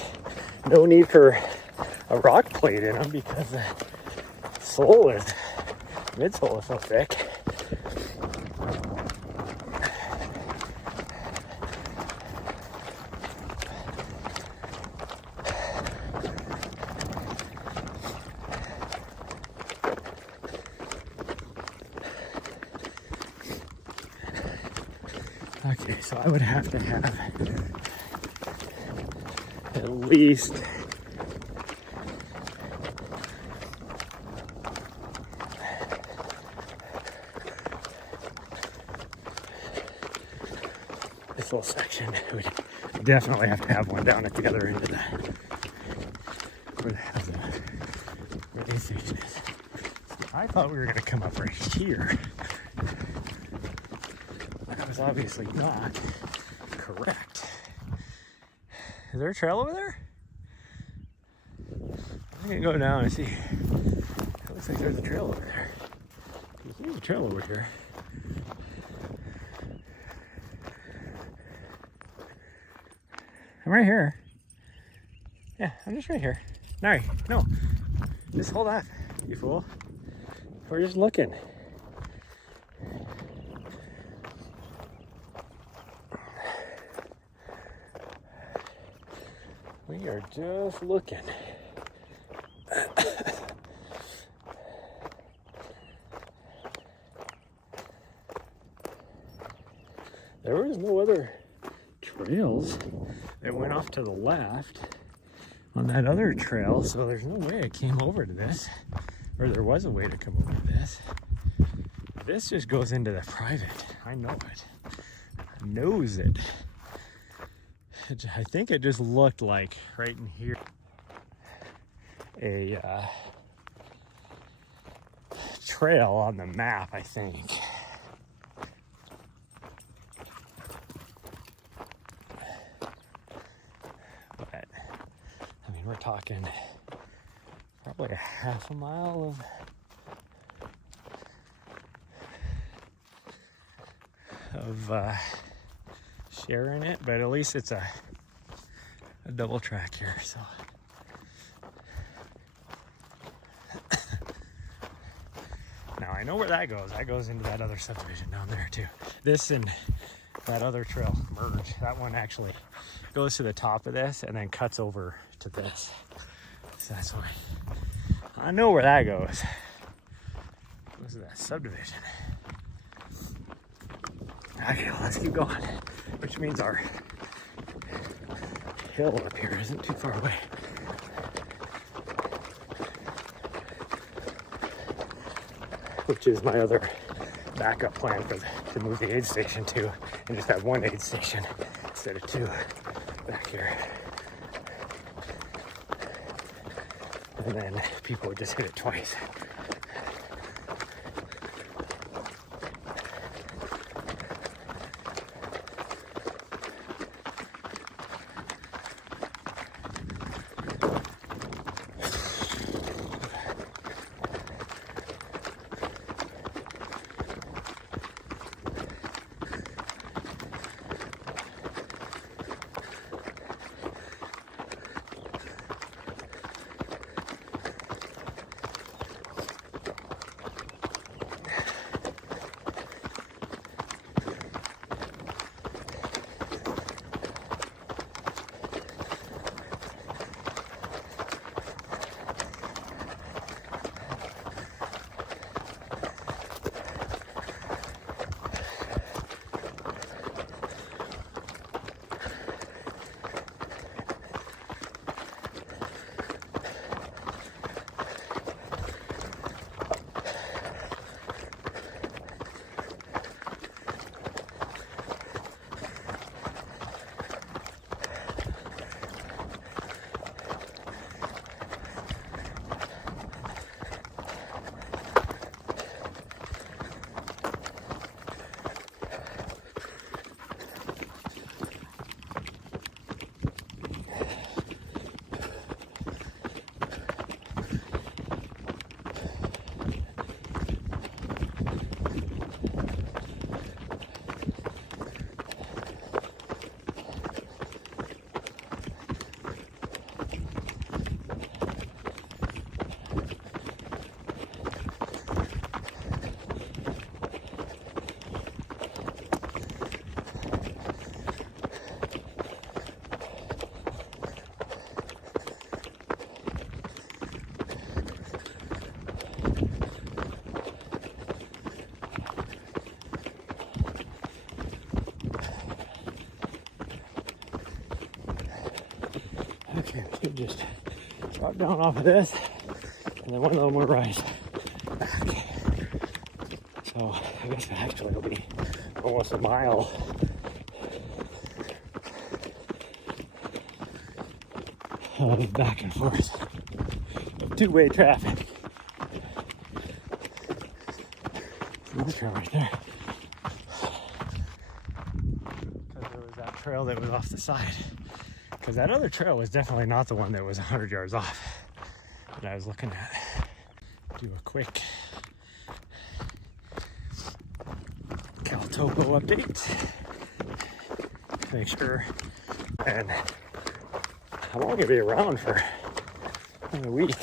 no need for a rock plate in them because the midsole is so thick. Okay, so I would have to have at least this little section. We'd definitely have to have one down at the other end of that, where the station is. See, I thought we were going to come up right here. That was obviously not correct. Is there a trail over there? I'm gonna go down and see. It looks like there's a trail over there. There's a trail over here. I'm right here. Yeah, I'm just right here. No, just hold on, you fool. We're just looking. We are just looking. There was no other trails that went off to the left on that other trail, so there's no way I came over to this, or there was a way to come over to this. This just goes into the private. I know it. I knows it. I think it just looked like right in here a trail on the map, I think. But I mean, we're talking probably a half a mile of sharing it, but at least it's a double track here, so now I know where that goes. That goes into that other subdivision down there too. This and that other trail merge. That one actually goes to the top of this and then cuts over to this, so that's why I know where that goes. Goes to that subdivision. Okay, well, let's keep going, which means our hill up here isn't too far away. Which is my other backup plan to move the aid station to, and just have one aid station instead of two back here. And then people would just hit it twice. Okay, we should just drop down off of this, and then one little more rise back. So I guess actually it'll be almost a mile. Back and forth. Two-way traffic. Another trail right there. Because there was that trail that was off the side. Because that other trail was definitely not the one that was 100 yards off that I was looking at. Do a quick Caltopo update. Make sure. And I'm only gonna be around for a week.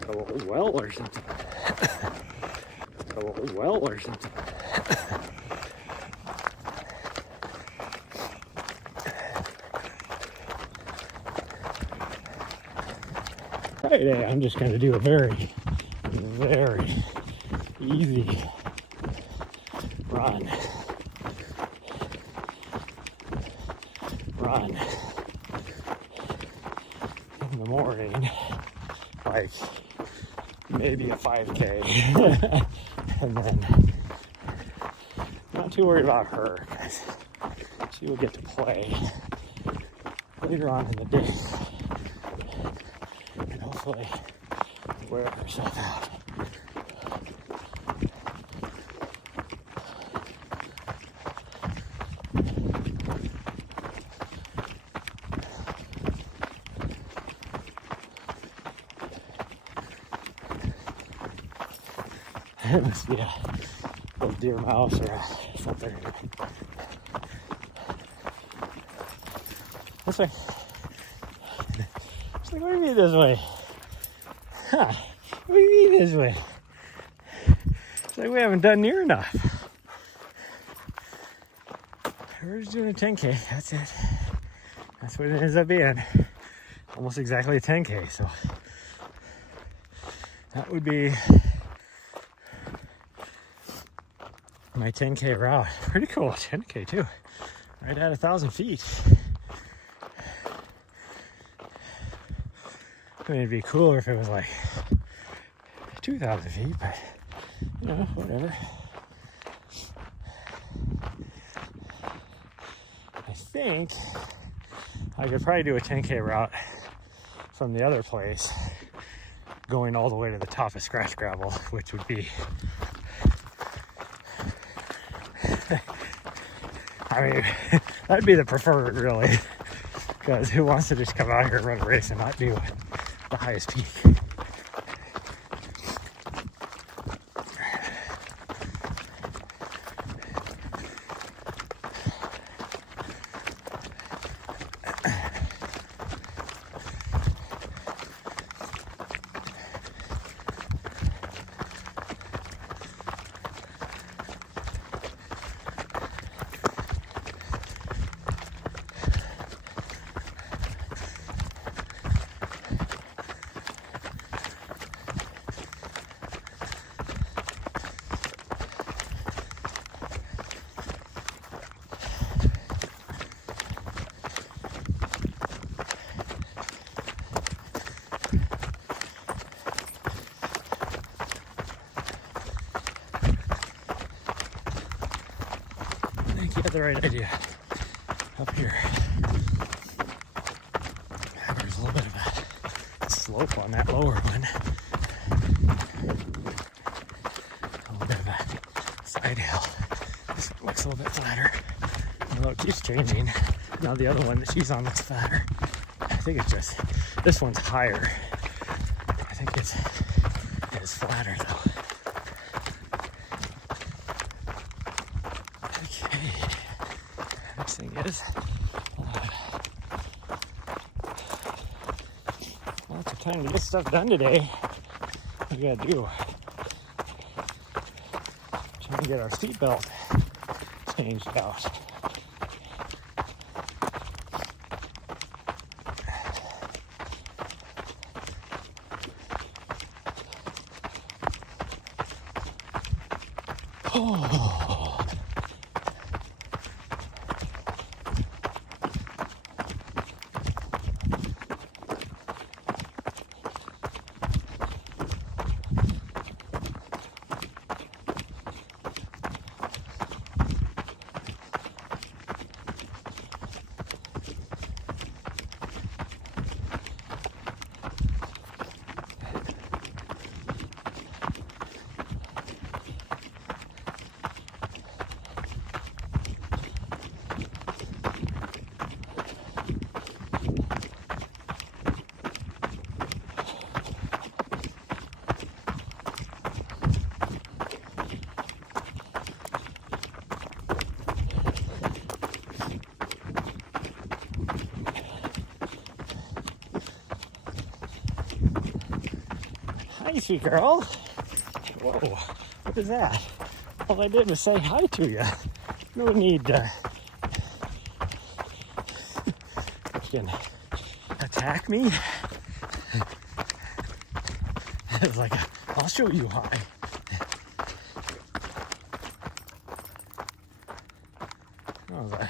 Probably well or something. Today I'm just gonna do a very, very easy run in the morning, like maybe a 5K, and then not too worried about her because she will get to play later on in the day and hopefully wear herself out. It must be a little deer mouse or something. This way. It's like, what do you mean this way? Huh? What do you mean this way? It's like we haven't done near enough. We're just doing a 10K. That's it. That's what it ends up being. Almost exactly a 10K. So that would be my 10K route. Pretty cool 10K too. Right at 1,000 feet. I mean, it'd be cooler if it was like 2,000 feet, but you know, whatever. I think I could probably do a 10K route from the other place going all the way to the top of Scratch Gravel, which would be I mean, that'd be the preferred, really, because who wants to just come out here and run a race and not do the highest peak? You got the right idea. Up here, there's a little bit of a slope on that lower one. A little bit of a side hill. This one looks a little bit flatter. Although it keeps changing. Now the other one that she's on looks flatter. I think it's just, this one's higher. I think it's flatter though. Next thing is lots of time to get stuff done today. What we gotta do? Trying to get our seat belt changed out. Oh. Hey, sweet girl. Whoa, what is that? All I did was say hi to you. No need to freaking attack me. It's like, I'll show you hi. Oh, the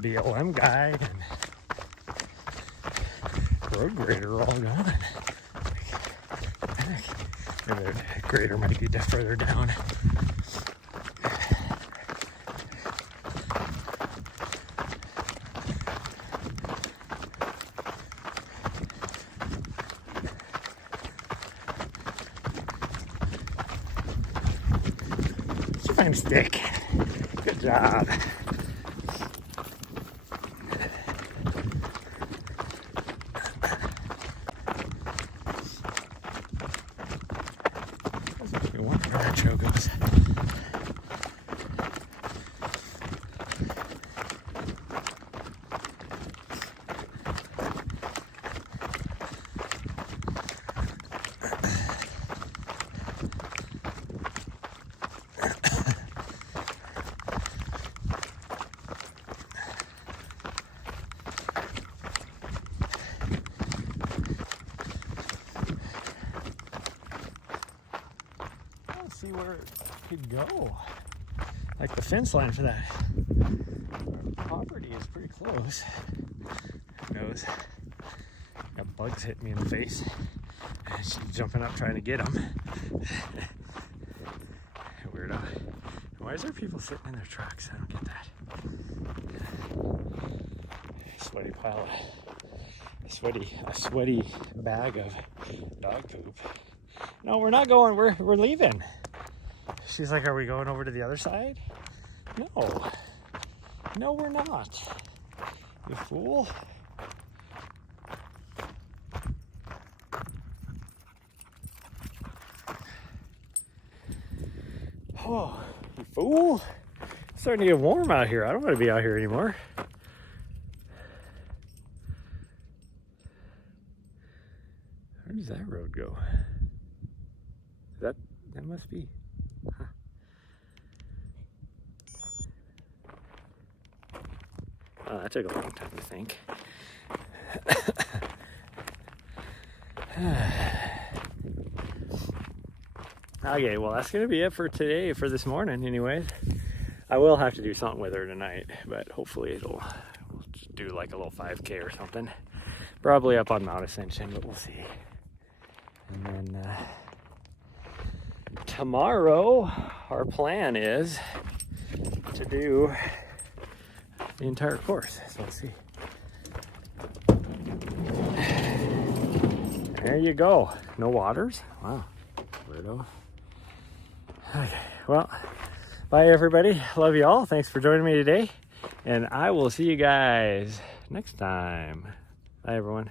BLM guide and road grader are all gone. The grader might be further down. Did you find a stick? Good job. I wonder where that trail goes. See where it could go. Like the fence line for that property is pretty close. Who knows? Got bugs hitting me in the face. And she's jumping up trying to get them. Weirdo. Why is there people sitting in their trucks? I don't get that. Sweaty pile of a sweaty bag of dog poop. No, we're not going. We're leaving. She's like, are we going over to the other side? No. No, we're not. You fool. Oh, you fool. It's starting to get warm out here. I don't want to be out here anymore. Where does that road go? That must be. Huh. Oh, that took a long time to think. Okay, well, that's going to be it for today, for this morning anyways. I will have to do something with her tonight, but hopefully we'll just do like a little 5K or something. Probably up on Mount Ascension, but we'll see. And then tomorrow, our plan is to do the entire course. So let's see. There you go. No waters? Wow. Weirdo. Okay. Well, bye everybody. Love you all. Thanks for joining me today. And I will see you guys next time. Bye everyone.